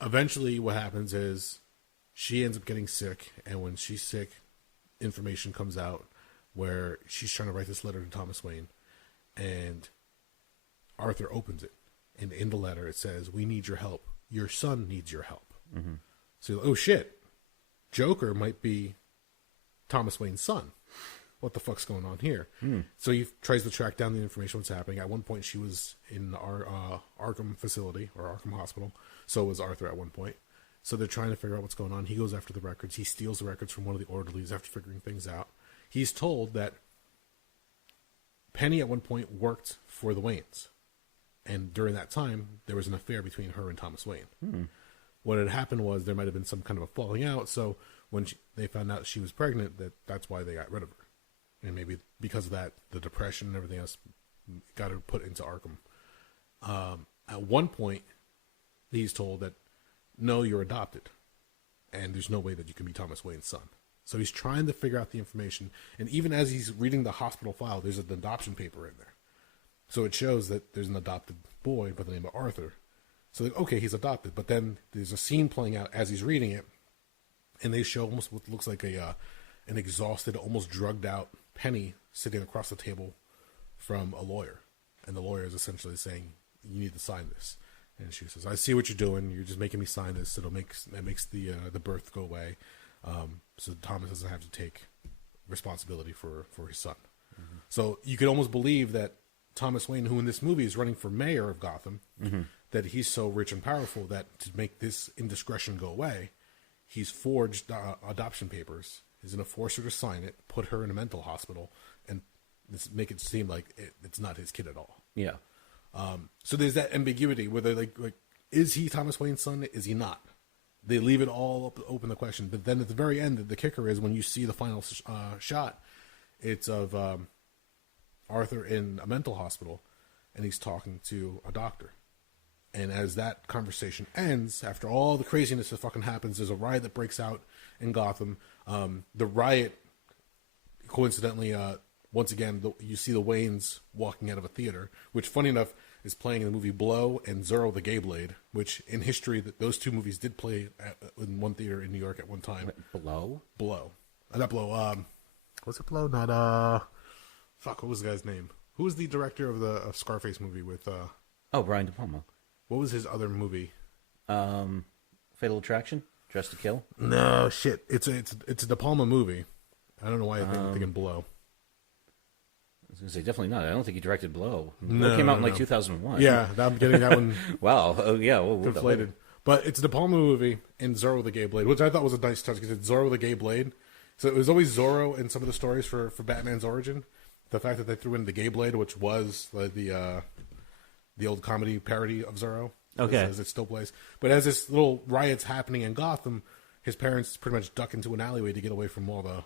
Eventually what happens is she ends up getting sick, and when she's sick, information comes out where she's trying to write this letter to Thomas Wayne, and Arthur opens it. And in the letter, it says, we need your help. Your son needs your help. Mm-hmm. So you're like, oh, shit. Joker might be Thomas Wayne's son. What the fuck's going on here? Mm. So he tries to track down the information, what's happening. At one point, she was in our Arkham facility, or Arkham Hospital. So was Arthur at one point. So they're trying to figure out what's going on. He goes after the records. He steals the records from one of the orderlies after figuring things out. He's told that Penny at one point worked for the Waynes. And during that time, there was an affair between her and Thomas Wayne. Hmm. What had happened was there might have been some kind of a falling out. So when they found out she was pregnant, that's why they got rid of her. And maybe because of that, the depression and everything else got her put into Arkham. At one point, he's told that, no, you're adopted. And there's no way that you can be Thomas Wayne's son. So he's trying to figure out the information. And even as he's reading the hospital file, there's an adoption paper in there. So it shows that there's an adopted boy by the name of Arthur. So, okay, he's adopted. But then there's a scene playing out as he's reading it, and they show almost what looks like an exhausted, almost drugged out Penny sitting across the table from a lawyer. And the lawyer is essentially saying, you need to sign this. And she says, I see what you're doing. You're just making me sign this. It makes the birth go away. So Thomas doesn't have to take responsibility for his son. Mm-hmm. So you could almost believe that Thomas Wayne, who in this movie is running for mayor of Gotham, mm-hmm. that he's so rich and powerful that to make this indiscretion go away, he's forged adoption papers. He's going to force her to sign it, put her in a mental hospital, and make it seem like it's not his kid at all. Yeah. So there's that ambiguity where they're like, is he Thomas Wayne's son? Is he not? They leave it all open, the question. But then at the very end, the kicker is when you see the final shot, it's of Arthur in a mental hospital, and he's talking to a doctor. And as that conversation ends, after all the craziness that fucking happens, there's a riot that breaks out in Gotham. The riot, coincidentally, once again, you see the Waynes walking out of a theater, which, funny enough, is playing in the movie Blow and Zorro the Gay Blade, which in history, those two movies did play in one theater in New York at one time. Blow? Blow. Not Blow. What's it Blow? Not, fuck, what was the guy's name? Who was the director of the Scarface movie with, Brian De Palma. What was his other movie? Fatal Attraction? Dressed to Kill? No, shit. It's a De Palma movie. I don't know why I'm thinking Blow. I was going to say, definitely not. I don't think he directed Blow. Blow came out in like 2001. Yeah, I'm getting that one wow. Oh, yeah. conflated. But it's a De Palma movie in Zorro the Gay Blade, which I thought was a nice touch because it's Zorro the Gay Blade. So it was always Zorro in some of the stories for Batman's origin. The fact that they threw in the Gay Blade, which was like the old comedy parody of Zorro. Okay. As it still plays. But as this little riot's happening in Gotham, his parents pretty much duck into an alleyway to get away from all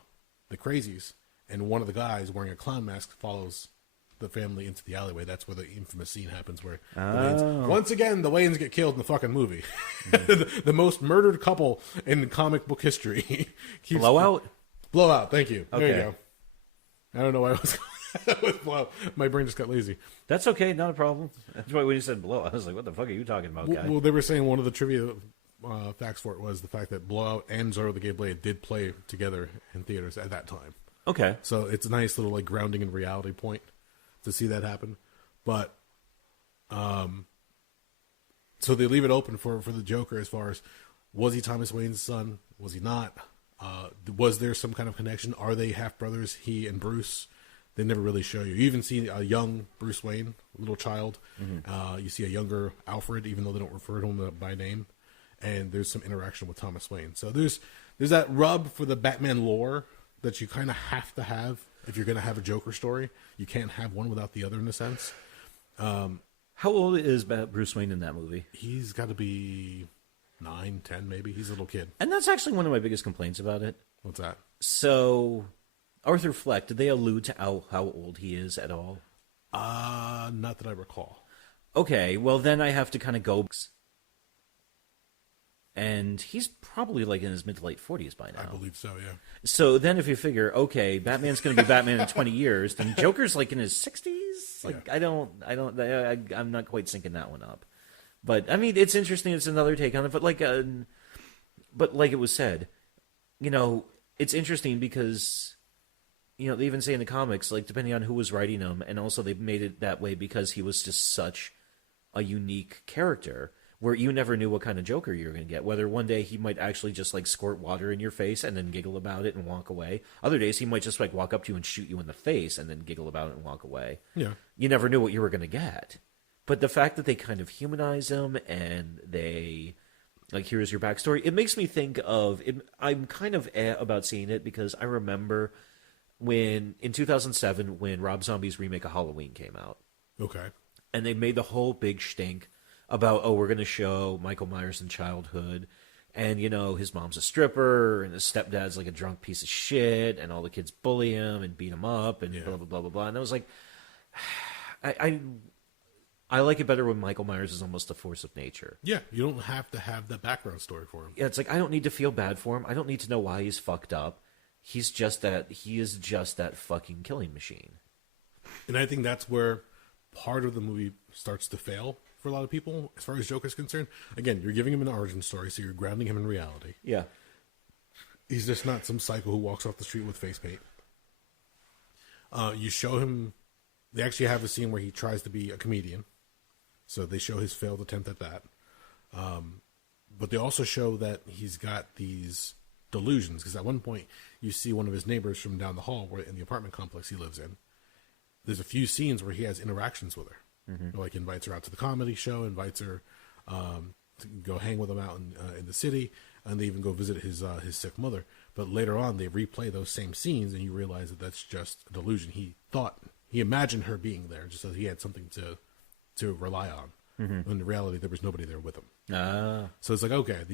the crazies. And one of the guys wearing a clown mask follows the family into the alleyway. That's where the infamous scene happens where the Waynes, once again, the Waynes get killed in the fucking movie. Mm-hmm. the most murdered couple in comic book history. Blowout? Blowout, thank you. Okay. There you go. I don't know why I was with blowout. My brain just got lazy. That's okay, not a problem. That's why when you said blowout, I was like, what the fuck are you talking about, guy? Well, they were saying one of the trivia facts for it was the fact that Blowout and Zorro the Gay Blade did play together in theaters at that time. Okay. So it's a nice little like grounding in reality point to see that happen. But so they leave it open for the Joker as far as, was he Thomas Wayne's son? Was he not? Was there some kind of connection? Are they half brothers, he and Bruce? They never really show you. You even see a young Bruce Wayne, little child. Mm-hmm. You see a younger Alfred, even though they don't refer to him by name. And there's some interaction with Thomas Wayne. So there's that rub for the Batman lore that you kind of have to have if you're going to have a Joker story. You can't have one without the other in a sense. How old is Bruce Wayne in that movie? He's got to be 9, 10 maybe. He's a little kid. And that's actually one of my biggest complaints about it. What's that? So, Arthur Fleck, did they allude to how old he is at all? Not that I recall. Okay, well then I have to kind of go... And he's probably like in his mid to late 40s by now. I believe so, yeah. So then if you figure, okay, Batman's going to be Batman in 20 years, then Joker's like in his 60s? Like, yeah. I'm not quite syncing that one up. But, I mean, it's interesting. It's another take on it. But like it was said, it's interesting because, they even say in the comics, like, depending on who was writing them, and also they made it that way because he was just such a unique character, where you never knew what kind of Joker you were going to get. Whether one day he might actually just like squirt water in your face and then giggle about it and walk away. Other days he might just like walk up to you and shoot you in the face and then giggle about it and walk away. Yeah. You never knew what you were going to get. But the fact that they kind of humanize him and they, like, here's your backstory, it makes me think of, I'm kind of about seeing it because I remember in 2007 when Rob Zombie's remake of Halloween came out. Okay. And they made the whole big stink about, we're going to show Michael Myers in childhood, and, his mom's a stripper, and his stepdad's like a drunk piece of shit, and all the kids bully him and beat him up, and blah, blah, blah, blah, blah. And I was like, I like it better when Michael Myers is almost a force of nature. Yeah, you don't have to have that background story for him. Yeah, it's like, I don't need to feel bad for him. I don't need to know why he's fucked up. He is just that fucking killing machine. And I think that's where part of the movie starts to fail for a lot of people, as far as Joker's concerned. Again, you're giving him an origin story, so you're grounding him in reality. Yeah. He's just not some psycho who walks off the street with face paint. You show him... They actually have a scene where he tries to be a comedian. So they show his failed attempt at that. But they also show that he's got these delusions, because at one point, you see one of his neighbors from down the hall in the apartment complex he lives in. There's a few scenes where he has interactions with her. Mm-hmm. Like invites her out to the comedy show, invites her to go hang with him out in the city, and they even go visit his sick mother. But later on, they replay those same scenes, and you realize that that's just a delusion. He imagined her being there, just so he had something to rely on. Mm-hmm. When in reality, there was nobody there with him. So it's like, okay,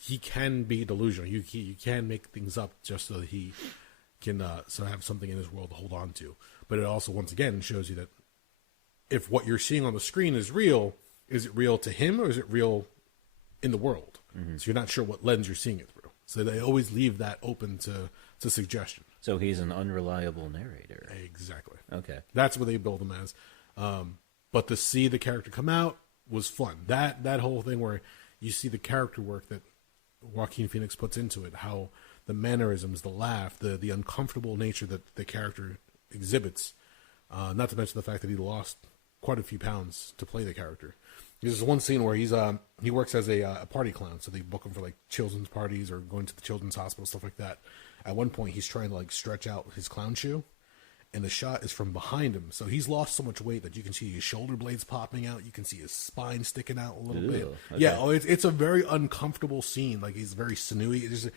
he can be delusional. You can make things up just so that he can have something in his world to hold on to. But it also, once again, shows you that if what you're seeing on the screen is it real to him, or is it real in the world? Mm-hmm. So you're not sure what lens you're seeing it through. So they always leave that open to suggestion. So he's an unreliable narrator. Exactly. Okay. That's what they build him as. But to see the character come out was fun. That whole thing where you see the character work that Joaquin Phoenix puts into it, how the mannerisms, the laugh, the uncomfortable nature that the character exhibits, not to mention the fact that he lost quite a few pounds to play the character. There's one scene where he works as a party clown, so they book him for like children's parties or going to the children's hospital, stuff like that. At one point, he's trying to like stretch out his clown shoe, and the shot is from behind him. So he's lost so much weight that you can see his shoulder blades popping out. You can see his spine sticking out a little bit. Okay. Yeah, it's a very uncomfortable scene. Like, he's very sinewy. He's just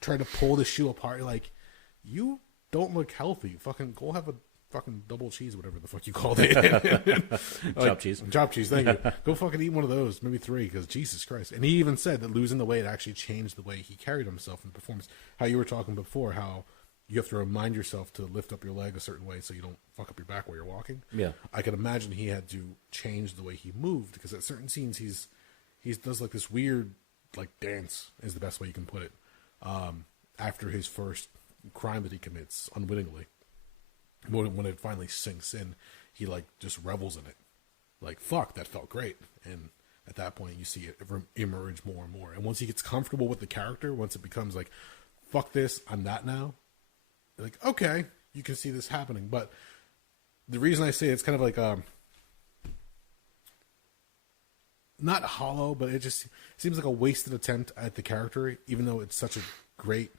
trying to pull the shoe apart. You're like, you don't look healthy. Fucking go have a fucking double cheese, whatever the fuck you called it. Chopped cheese. Chopped cheese, thank you. Go fucking eat one of those, maybe 3, because Jesus Christ. And he even said that losing the weight actually changed the way he carried himself in performance. How you were talking before, how you have to remind yourself to lift up your leg a certain way so you don't fuck up your back while you're walking. Yeah. I can imagine he had to change the way he moved, because at certain scenes he does like this weird like dance, is the best way you can put it, after his first crime that he commits unwittingly. when it finally sinks in, he like just revels in it. Like, fuck, that felt great. And at that point, you see it emerge more and more. And once he gets comfortable with the character, once it becomes like, fuck this, I'm that now. Like, okay, you can see this happening. But the reason I say it's kind of like, not hollow, but it just seems like a wasted attempt at the character, even though it's such a great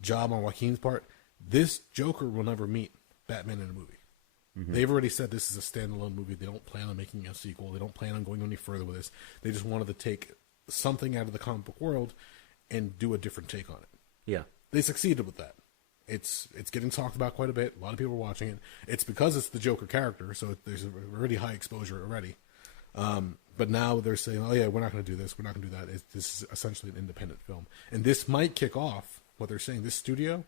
job on Joaquin's part. This Joker will never meet Batman in a movie. Mm-hmm. They've already said this is a standalone movie. They don't plan on making a sequel. They don't plan on going any further with this. They just wanted to take something out of the comic book world and do a different take on it. Yeah. They succeeded with that. It's getting talked about quite a bit. A lot of people are watching it. It's because it's the Joker character, so there's already high exposure already. But now they're saying, oh yeah, we're not going to do this. We're not going to do that. This is essentially an independent film. And this might kick off what they're saying. This studio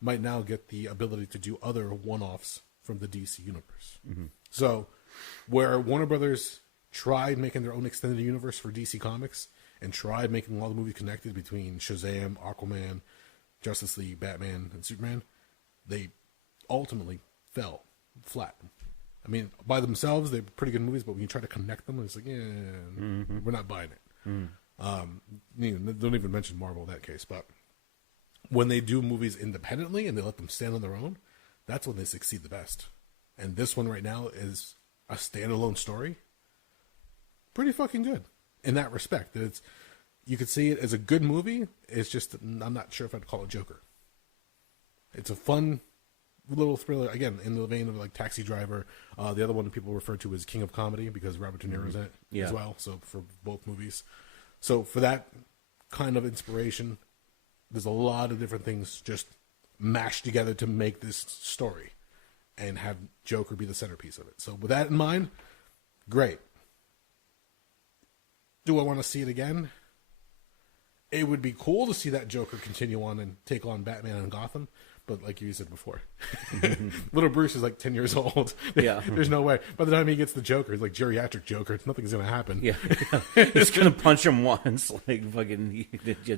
might now get the ability to do other one-offs from the DC universe. Mm-hmm. So where Warner Brothers tried making their own extended universe for DC Comics and tried making all the movies connected between Shazam, Aquaman, Justice League, Batman, and Superman, they ultimately fell flat. I mean, by themselves, they're pretty good movies, but when you try to connect them, it's like, we're not buying it. Mm-hmm. Don't even mention Marvel in that case. But when they do movies independently and they let them stand on their own, that's when they succeed the best. And this one right now is a standalone story. Pretty fucking good in that respect. You could see it as a good movie. It's just, I'm not sure if I'd call it Joker. It's a fun little thriller, again, in the vein of like Taxi Driver. The other one that people refer to as King of Comedy because Robert De Niro's in it as well. So for both movies. So for that kind of inspiration, there's a lot of different things just mashed together to make this story and have Joker be the centerpiece of it. So with that in mind, great. Do I want to see it again? It would be cool to see that Joker continue on and take on Batman and Gotham. But like you said before, little Bruce is like 10 years old. Yeah. There's no way. By the time he gets the Joker, it's like geriatric Joker. Nothing's going to happen. Yeah. He's going to punch him once. Like fucking,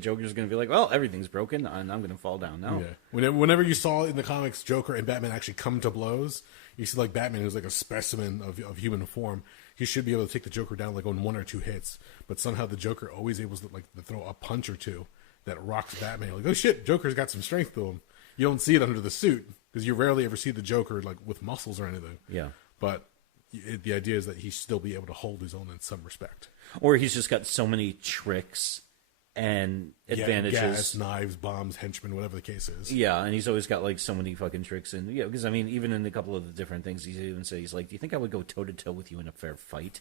Joker's going to be like, well, everything's broken and I'm going to fall down now. Yeah. Whenever you saw in the comics Joker and Batman actually come to blows, you see like Batman who's like a specimen of human form. He should be able to take the Joker down like on one or two hits. But somehow the Joker always able to like to throw a punch or two that rocks Batman. Like, oh shit, Joker's got some strength to him. You don't see it under the suit because you rarely ever see the Joker like with muscles or anything. Yeah. But the idea is that he still be able to hold his own in some respect. Or he's just got so many tricks and advantages. Gas, knives, bombs, henchmen, whatever the case is. Yeah, and he's always got like so many fucking tricks. And yeah, because I mean, even in a couple of the different things, he even says, he's like, do you think I would go toe to toe with you in a fair fight?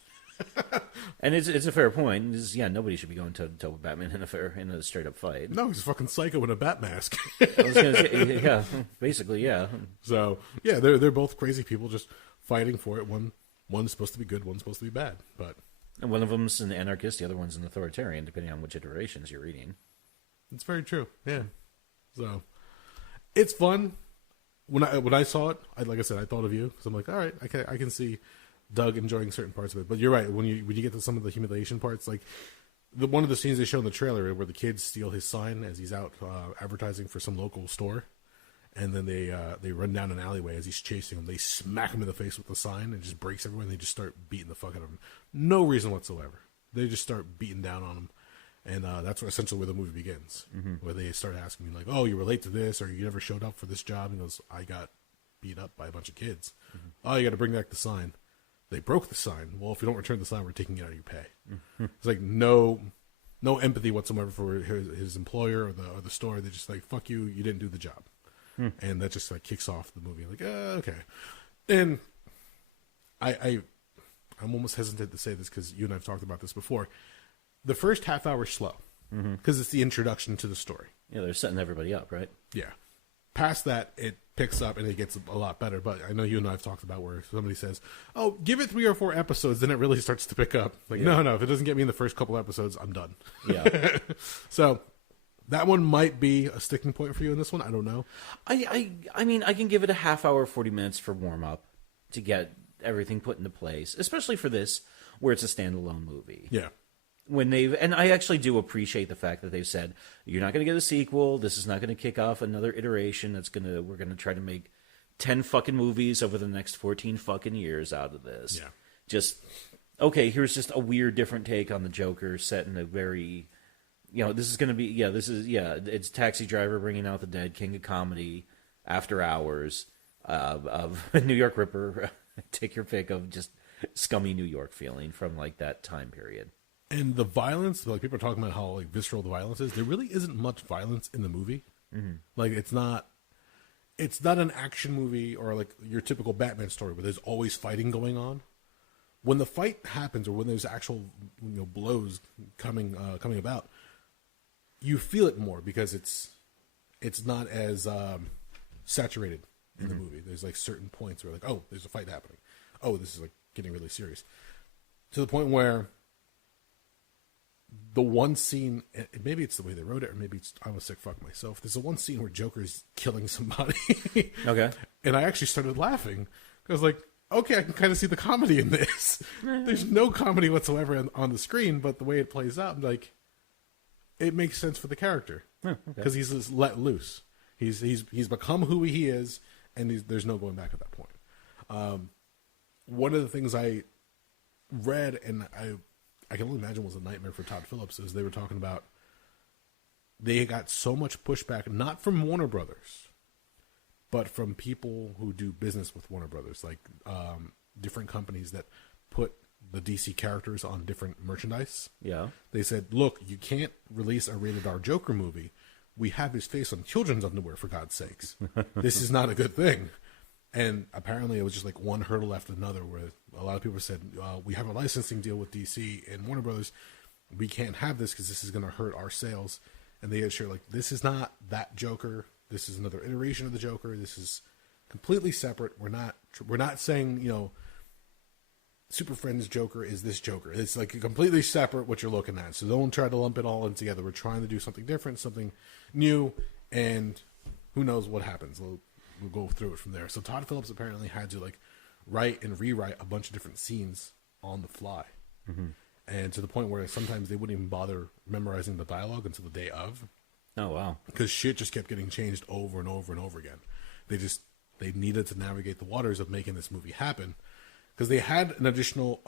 And it's a fair point. Nobody should be going toe to toe with Batman in a straight up fight. No, he's a fucking psycho in a bat mask. I was gonna say, yeah, basically, yeah. So yeah, they're both crazy people just fighting for it. One's supposed to be good, one's supposed to be bad, but and one of them's an anarchist, the other one's an authoritarian, depending on which iterations you're reading. It's very true. Yeah. So it's fun. When I saw it, like I said, I thought of you because I'm like, all right, I can see Doug enjoying certain parts of it. But you're right. When you get to some of the humiliation parts, like one of the scenes they show in the trailer where the kids steal his sign as he's out advertising for some local store, and then they run down an alleyway as he's chasing them. They smack him in the face with the sign and it just breaks everywhere. And they just start beating the fuck out of him. No reason whatsoever. They just start beating down on him. And that's essentially where the movie begins, where they start asking me like, "Oh, you relate to this, or you never showed up for this job?" And he goes, "I got beat up by a bunch of kids." "Oh, you got to bring back the sign." They broke the sign. Well, if you don't return the sign, we're taking it out of your pay. It's like no empathy whatsoever for his employer or the store. They're just like, "Fuck you, you didn't do the job," and that just like kicks off the movie. Like, okay, and I'm almost hesitant to say this because you and I've talked about this before. The first half hour is slow because it's the introduction to the story. Yeah, they're setting everybody up, right? Yeah. Past that, it picks up and it gets a lot better. But I know you and I have talked about where somebody says, "Oh, give it 3 or 4 episodes, then it really starts to pick up." Like, no, if it doesn't get me in the first couple episodes, I'm done. Yeah. So that one might be a sticking point for you in this one. I don't know. I mean, I can give it a half hour, 40 minutes for warm up to get everything put into place, especially for this where it's a standalone movie. Yeah. And I actually do appreciate the fact that they've said, you're not going to get a sequel. This is not going to kick off another iteration. We're going to try to make 10 fucking movies over the next 14 fucking years out of this. Yeah. Just, okay, here's just a weird, different take on the Joker set in a very, this is going to be, it's Taxi Driver bringing out the dead, King of Comedy, After Hours, of New York Ripper, take your pick of just scummy New York feeling from, like, that time period. And the violence, like, people are talking about how, like, visceral the violence is. There really isn't much violence in the movie. Mm-hmm. Like, it's not an action movie or, like, your typical Batman story where there's always fighting going on. When the fight happens or when there's actual, blows coming about, you feel it more because it's not as saturated in the movie. There's, like, certain points where, like, oh, there's a fight happening. Oh, this is, like, getting really serious. To the point where the one scene, maybe it's the way they wrote it, or maybe I'm a sick fuck myself. There's the one scene where Joker's killing somebody. Okay. And I actually started laughing. I was like, okay, I can kind of see the comedy in this. There's no comedy whatsoever on the screen, but the way it plays out, I'm like, it makes sense for the character. Because he's just let loose. He's become who he is, and there's no going back at that point. One of the things I read, and I can only imagine was a nightmare for Todd Phillips, is they were talking about they got so much pushback, not from Warner Brothers, but from people who do business with Warner Brothers, like different companies that put the DC characters on different merchandise. Yeah. They said, look, you can't release a rated R Joker movie. We have his face on children's underwear, for God's sakes. This is not a good thing. And apparently it was just like one hurdle after another where a lot of people said, we have a licensing deal with DC and Warner Brothers. We can't have this because this is going to hurt our sales. And they assure, like, this is not that Joker. This is another iteration of the Joker. This is completely separate. We're not saying, Super Friends Joker is this Joker. It's like completely separate what you're looking at. So don't try to lump it all in together. We're trying to do something different, something new, and who knows what happens. We'll go through it from there. So Todd Phillips apparently had to, like, write and rewrite a bunch of different scenes on the fly. Mm-hmm. And to the point where sometimes they wouldn't even bother memorizing the dialogue until the day of. Oh, wow. Because shit just kept getting changed over and over and over again. They needed to navigate the waters of making this movie happen. Because they had an initial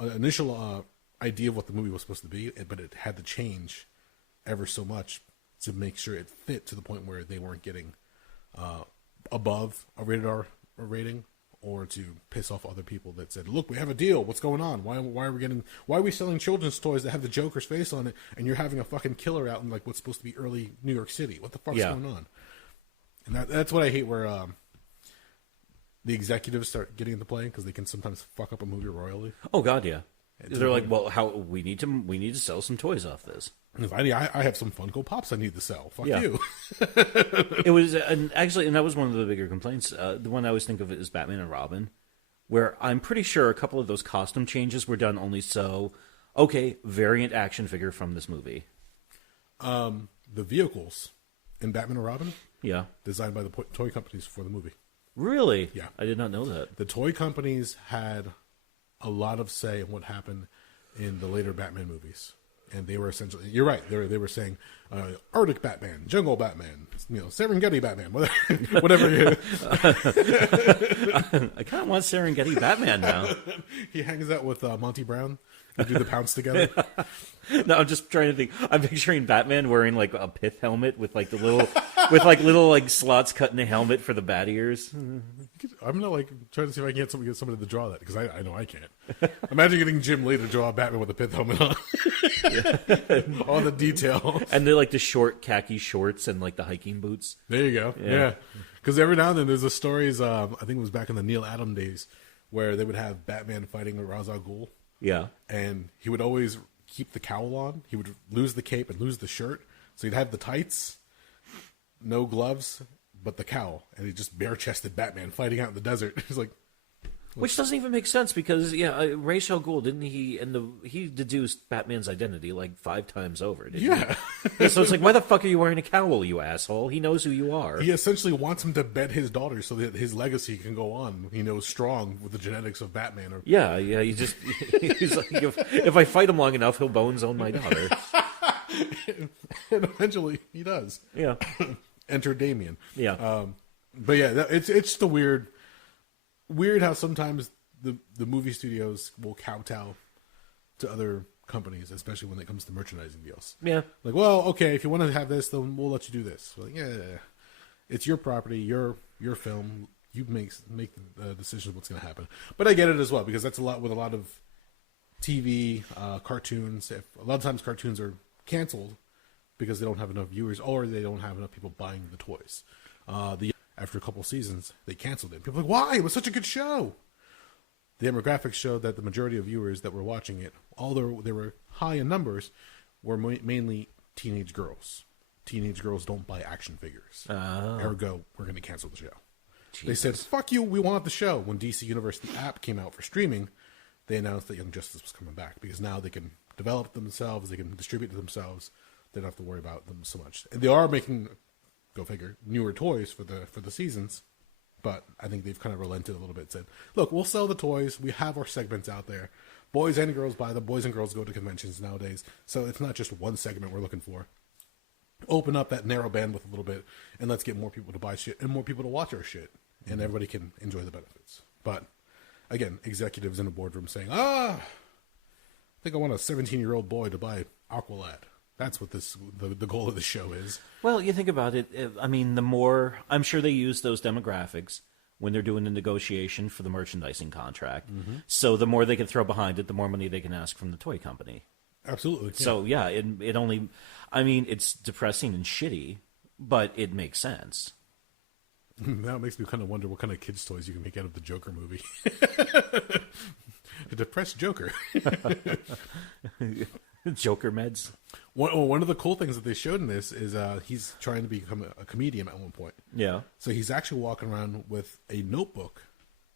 idea of what the movie was supposed to be, but it had to change ever so much to make sure it fit to the point where they weren't getting above a rated R rating, or to piss off other people that said, look, we have a deal. What's going on? Why are we selling children's toys that have the Joker's face on it, and you're having a fucking killer out in, like, what's supposed to be early New York City? What the fuck's going on? And that's what I hate, where the executives start getting into play, because they can sometimes fuck up a movie royally. Oh God, yeah. They're like, well, we need to sell some toys off this. I have some Funko Pops I need to sell. Fuck you. It was, and that was one of the bigger complaints. The one I always think of is Batman and Robin, where I'm pretty sure a couple of those costume changes were done only variant action figure from this movie. The vehicles in Batman and Robin, designed by the toy companies for the movie. Really? Yeah. I did not know that. The toy companies had a lot of say in what happened in the later Batman movies. And they were essentially, you're right, they were saying Arctic Batman, Jungle Batman, Serengeti Batman, whatever. I kind of want Serengeti Batman now. He hangs out with Monty Brown. They do the pounce together. No, I'm just trying to think. I'm picturing Batman wearing, like, a pith helmet with, like, little slots cut in the helmet for the bat ears. I'm gonna, like, trying to see if I can get somebody to draw that, because I know I can't. Imagine getting Jim Lee to draw a Batman with a pith helmet on. All the detail. And they're, like, the short khaki shorts and, like, the hiking boots. There you go. Yeah. Because every now and then there's the stories, I think it was back in the Neil Adams days, where they would have Batman fighting Ra's al Ghul. Yeah. And he would always keep the cowl on. He would lose the cape and lose the shirt. So he'd have the tights, no gloves, but the cowl. And he just bare-chested Batman fighting out in the desert. He's like... Which doesn't even make sense, because, Ra's al Ghul, didn't he... he deduced Batman's identity, like, 5 times over, didn't he? So it's like, why the fuck are you wearing a cowl, you asshole? He knows who you are. He essentially wants him to bed his daughter so that his legacy can go on. He knows strong with the genetics of Batman. Yeah, he's like, if I fight him long enough, he'll bone zone my daughter. And eventually, he does. Yeah. Enter Damien. Yeah. But yeah, it's the weird... weird how sometimes the movie studios will kowtow to other companies, especially when it comes to merchandising deals. Yeah. Like, well, okay, if you want to have this, then we'll let you do this. Like, yeah, it's your property, your film. You make the decision of what's going to happen. But I get it as well, because that's a lot with a lot of TV, cartoons. A lot of times cartoons are canceled because they don't have enough viewers or they don't have enough people buying the toys. After a couple seasons, they canceled it. People are like, why? It was such a good show. The demographics showed that the majority of viewers that were watching it, although they were high in numbers, were mainly teenage girls. Teenage girls don't buy action figures. Ergo, we're going to cancel the show. Jesus. They said, fuck you, we want the show. When DC Universe, the app, came out for streaming, they announced that Young Justice was coming back, because now they can develop themselves, they can distribute it themselves, they don't have to worry about them so much. And they are making, go figure, newer toys for the seasons. But I think they've kind of relented a little bit. Said, look, we'll sell the toys. We have our segments out there. Boys and girls buy them. Boys and girls go to conventions nowadays. So it's not just one segment we're looking for. Open up that narrow bandwidth a little bit, and let's get more people to buy shit and more people to watch our shit. And everybody can enjoy the benefits. But, again, executives in a boardroom saying, I think I want a 17-year-old boy to buy Aqualad. That's what the goal of the show is. Well, you think about it. I mean, I'm sure they use those demographics when they're doing the negotiation for the merchandising contract. Mm-hmm. So the more they can throw behind it, the more money they can ask from the toy company. Absolutely. Yeah. So, yeah, it only... I mean, it's depressing and shitty, but it makes sense. Now it makes me kind of wonder what kind of kids' toys you can make out of the Joker movie. The depressed Joker. Joker meds. One of the cool things that they showed in this is he's trying to become a comedian at one point. Yeah. So he's actually walking around with a notebook.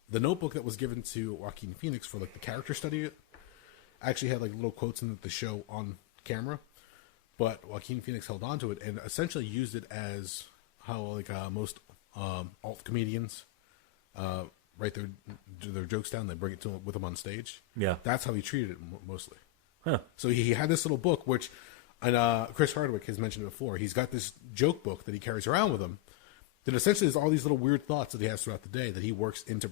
The notebook that was given to Joaquin Phoenix for like the character study actually had like little quotes in the show on camera, but Joaquin Phoenix held on to it and essentially used it as how like most alt comedians write their jokes down. They bring it with them on stage. Yeah. That's how he treated it mostly. Huh. So he had this little book, which, and Chris Hardwick has mentioned it before. He's got this joke book that he carries around with him. That essentially is all these little weird thoughts that he has throughout the day that he works into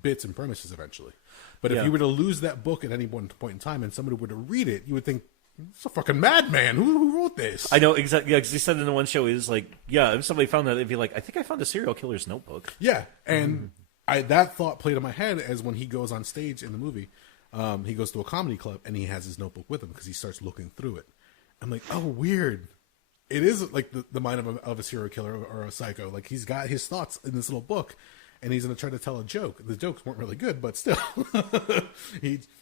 bits and premises eventually. But if you were to lose that book at any one point in time, and somebody were to read it, you would think, "It's a fucking madman. Who wrote this?" I know exactly. Yeah, because he said in the one show, he was like, "Yeah, if somebody found that, they'd be like, I think I found a serial killer's notebook." Yeah, and that thought played in my head as when he goes on stage in the movie. He goes to a comedy club and he has his notebook with him because he starts looking through it. I'm like, oh, weird. It is like the mind of a serial killer or a psycho. Like he's got his thoughts in this little book, and he's going to try to tell a joke. The jokes weren't really good, but still,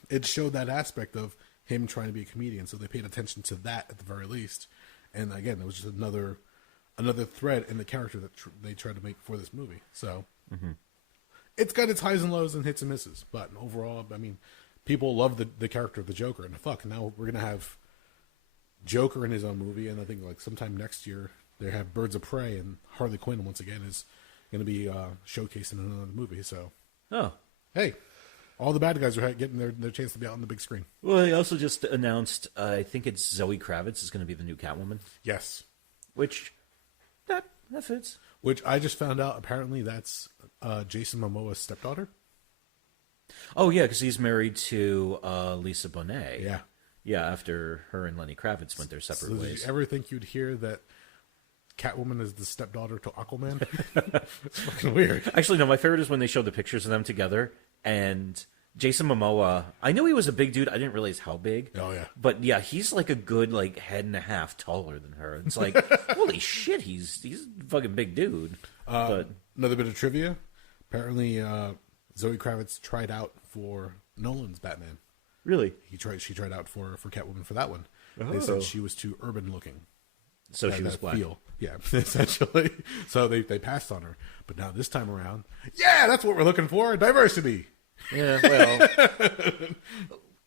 it showed that aspect of him trying to be a comedian. So they paid attention to that at the very least. And again, it was just another thread in the character that they tried to make for this movie. So it's got its highs and lows and hits and misses, but overall, I mean, people love the character of the Joker, and now we're gonna have Joker in his own movie, and I think like sometime next year they have Birds of Prey, and Harley Quinn once again is going to be showcased in another movie. So, hey, all the bad guys are getting their chance to be out on the big screen. Well, they also just announced, I think it's Zoe Kravitz is going to be the new Catwoman. Yes, which that fits. Which I just found out apparently that's Jason Momoa's stepdaughter. Oh yeah, because he's married to Lisa Bonet. Yeah. Yeah, after her and Lenny Kravitz went their separate ways. Did you ever think you'd hear that Catwoman is the stepdaughter to Aquaman? It's fucking weird. Actually, no, my favorite is when they showed the pictures of them together, and Jason Momoa, I knew he was a big dude. I didn't realize how big. Oh, yeah. But yeah, he's like a good head and a half taller than her. It's like, holy shit, he's a fucking big dude. But another bit of trivia. Apparently, Zoe Kravitz tried out for Nolan's Batman. Really? She tried out for Catwoman for that one. Oh. They said she was too urban looking. So she was black. Feel. Yeah, essentially. So they passed on her. But now this time around, yeah, that's what we're looking for, diversity. Yeah, well.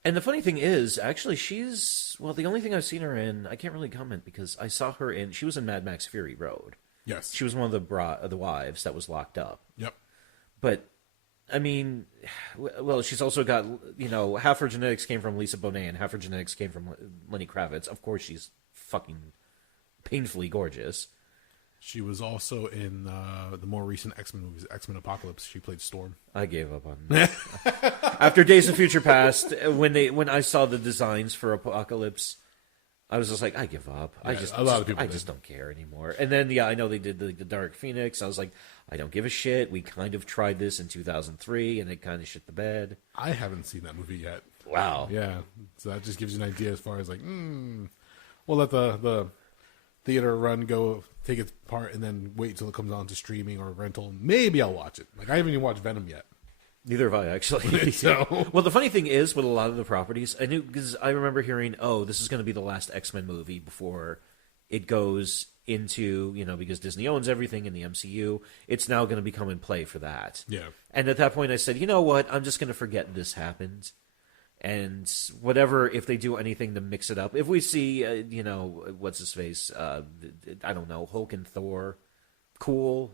And the funny thing is, actually, the only thing I've seen her in, I can't really comment because I saw her she was in Mad Max Fury Road. Yes. She was one of the wives that was locked up. Yep. But I mean, well, she's also got, half her genetics came from Lisa Bonet and half her genetics came from Lenny Kravitz. Of course, she's fucking painfully gorgeous. She was also in the more recent X-Men movies, X-Men Apocalypse. She played Storm. I gave up on that. After Days of Future Past, when I saw the designs for Apocalypse, I was just like, I give up. Yeah, a lot of people just don't care anymore. And then, I know they did the Dark Phoenix. I was like, I don't give a shit. We kind of tried this in 2003, and it kind of shit the bed. I haven't seen that movie yet. Wow. Yeah, so that just gives you an idea as far as like, we'll let the theater run go, take its part, and then wait till it comes on to streaming or rental. Maybe I'll watch it. Like, I haven't even watched Venom yet. Neither have I, actually. So. Well, the funny thing is, with a lot of the properties, I knew, because I remember hearing, this is going to be the last X-Men movie before it goes into, because Disney owns everything in the MCU, it's now going to become in play for that. Yeah. And at that point I said, you know what, I'm just going to forget this happened. And whatever, if they do anything to mix it up, if we see, what's his face, I don't know, Hulk and Thor, cool.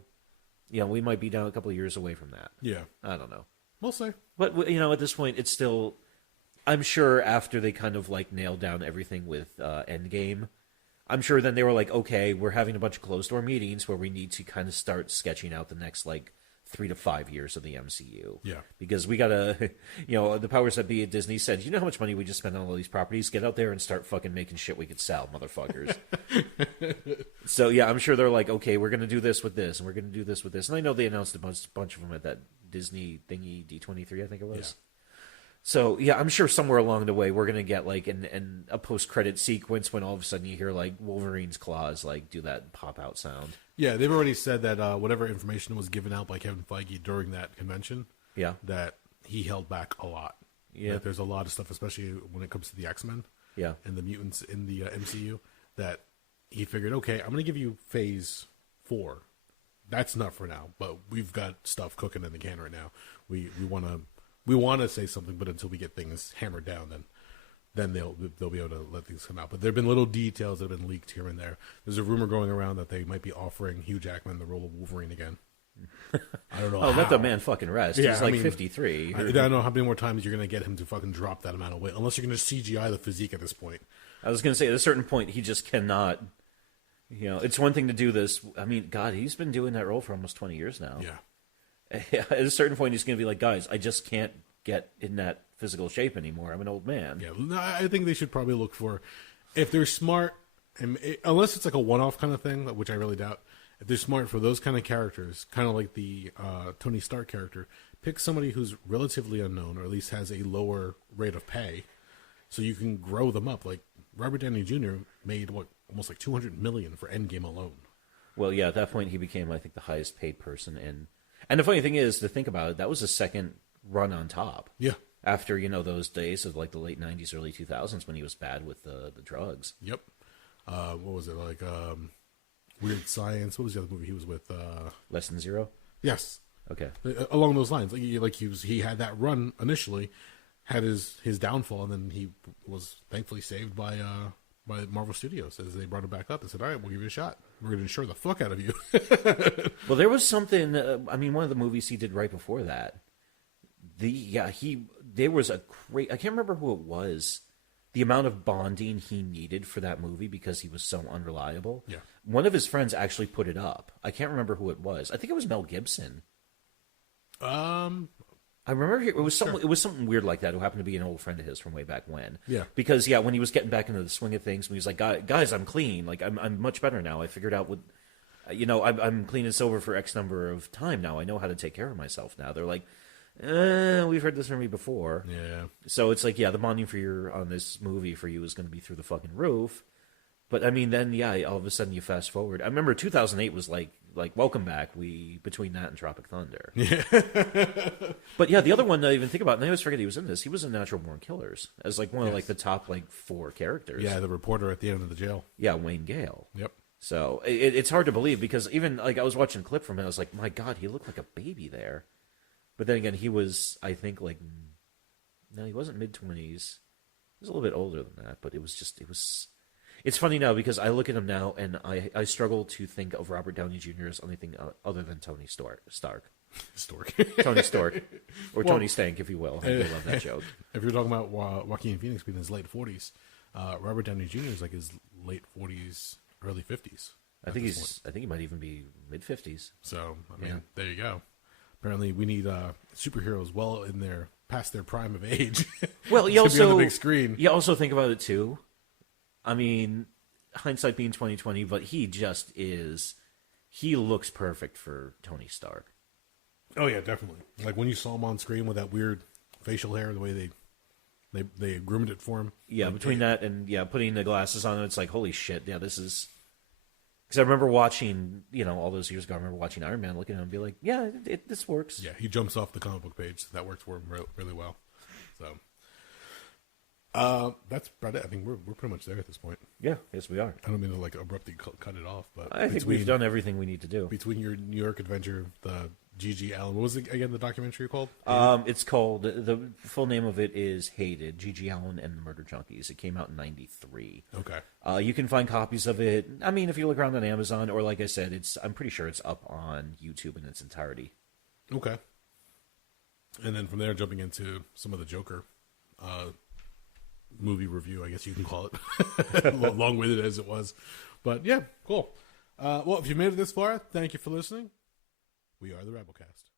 We might be down a couple of years away from that. Yeah. I don't know. We'll see. But, at this point, it's still, I'm sure after they kind of, nailed down everything with Endgame, I'm sure then they were like, okay, we're having a bunch of closed-door meetings where we need to kind of start sketching out the next, 3 to 5 years of the MCU. Yeah. Because we gotta, the powers that be at Disney said, you know how much money we just spent on all these properties? Get out there and start fucking making shit we could sell, motherfuckers. So, yeah, I'm sure they're like, okay, we're gonna do this with this, and we're gonna do this with this. And I know they announced a bunch of them at that Disney thingy, D23, I think it was. Yeah. So, yeah, I'm sure somewhere along the way we're going to get, a post-credit sequence when all of a sudden you hear, Wolverine's claws, do that pop-out sound. Yeah, they've already said that whatever information was given out by Kevin Feige during that convention, that he held back a lot. Yeah. That there's a lot of stuff, especially when it comes to the X-Men and the mutants in the MCU, that he figured, okay, I'm going to give you Phase 4. That's enough for now, but we've got stuff cooking in the can right now. We want to say something, but until we get things hammered down, then they'll be able to let things come out. But there have been little details that have been leaked here and there. There's a rumor going around that they might be offering Hugh Jackman the role of Wolverine again. I don't know. Let the man fucking rest. Yeah, He's 53. I don't know how many more times you're going to get him to fucking drop that amount of weight, unless you're going to CGI the physique at this point. I was going to say, at a certain point, he just cannot. It's one thing to do this. I mean, God, he's been doing that role for almost 20 years now. Yeah. At a certain point, he's going to be like, guys, I just can't get in that physical shape anymore. I'm an old man. Yeah, I think they should probably look for, if they're smart, and unless it's like a one-off kind of thing, which I really doubt, if they're smart for those kind of characters, kind of like the Tony Stark character, pick somebody who's relatively unknown, or at least has a lower rate of pay, so you can grow them up. Like Robert Downey Jr. made almost $200 million for Endgame alone. Well, yeah, at that point he became, I think, the highest paid person in. And the funny thing is, to think about it, that was his second run on top. Yeah. After, those days of the late 90s, early 2000s when he was bad with the drugs. Yep. What was it, Weird Science? What was the other movie he was with? Less Than Zero? Yes. Okay. Along those lines. He had that run initially, had his downfall, and then he was thankfully saved by Marvel Studios as they brought him back up and said, all right, we'll give you a shot. We're going to insure the fuck out of you. Well, there was something, one of the movies he did right before that, there was a great, I can't remember who it was, the amount of bonding he needed for that movie because he was so unreliable. Yeah. One of his friends actually put it up. I can't remember who it was. I think it was Mel Gibson. I remember it was something weird like that, who happened to be an old friend of his from way back when. Yeah. Because when he was getting back into the swing of things, when he was like, guys, I'm clean. I'm much better now. I figured out what, I'm clean and sober for X number of time now. I know how to take care of myself now. They're like, we've heard this from me before. Yeah. So it's like, the bonding on this movie for you is going to be through the fucking roof. But then, all of a sudden you fast forward. I remember 2008 was like Welcome Back. Between that and Tropic Thunder. Yeah. But the other one that I even think about, and I always forget he was in this. He was in Natural Born Killers as one of the top 4 characters. Yeah, the reporter at the end of the jail. Yeah, Wayne Gale. Yep. So it's hard to believe because even I was watching a clip from it, I was like, my God, he looked like a baby there. But then again, he was, I think, no, he wasn't mid-20s. He was a little bit older than that, but it was. It's funny now because I look at him now and I struggle to think of Robert Downey Jr. as anything other than Tony Stark. Tony Stark. Or Tony Stank, if you will. I do love that joke. If you're talking about Joaquin Phoenix being in his late 40s, Robert Downey Jr. is his late 40s, early 50s. I think he might even be mid-50s. So, I mean, there you go. Apparently, we need superheroes well in their past their prime of age. Well, you also be on the big screen. You also think about it too. I mean, hindsight being 2020, but he just is. He looks perfect for Tony Stark. Oh yeah, definitely. Like when you saw him on screen with that weird facial hair, the way they groomed it for him. Yeah, like, between that and putting the glasses on, it's like holy shit. Yeah, this is. Because I remember watching, all those years ago, I remember watching Iron Man, looking at him and be like, yeah, this works. Yeah, he jumps off the comic book page. That works for him really well. So, that's about it. I think we're pretty much there at this point. Yeah, yes, we are. I don't mean to like abruptly cut it off, but I think we've done everything we need to do. Between your New York adventure, the G.G. Allen, what was it again? The documentary called? It's called the full name of it is Hated: G.G. Allen and the Murder Junkies. It came out in '93. Okay. You can find copies of it. I mean, if you look around on Amazon, or like I said, I'm pretty sure it's up on YouTube in its entirety. Okay. And then from there, jumping into some of the Joker movie review, I guess you can call it, long-winded as it was. But yeah, cool. Well, if you made it this far, thank you for listening. We are the Rabblecast.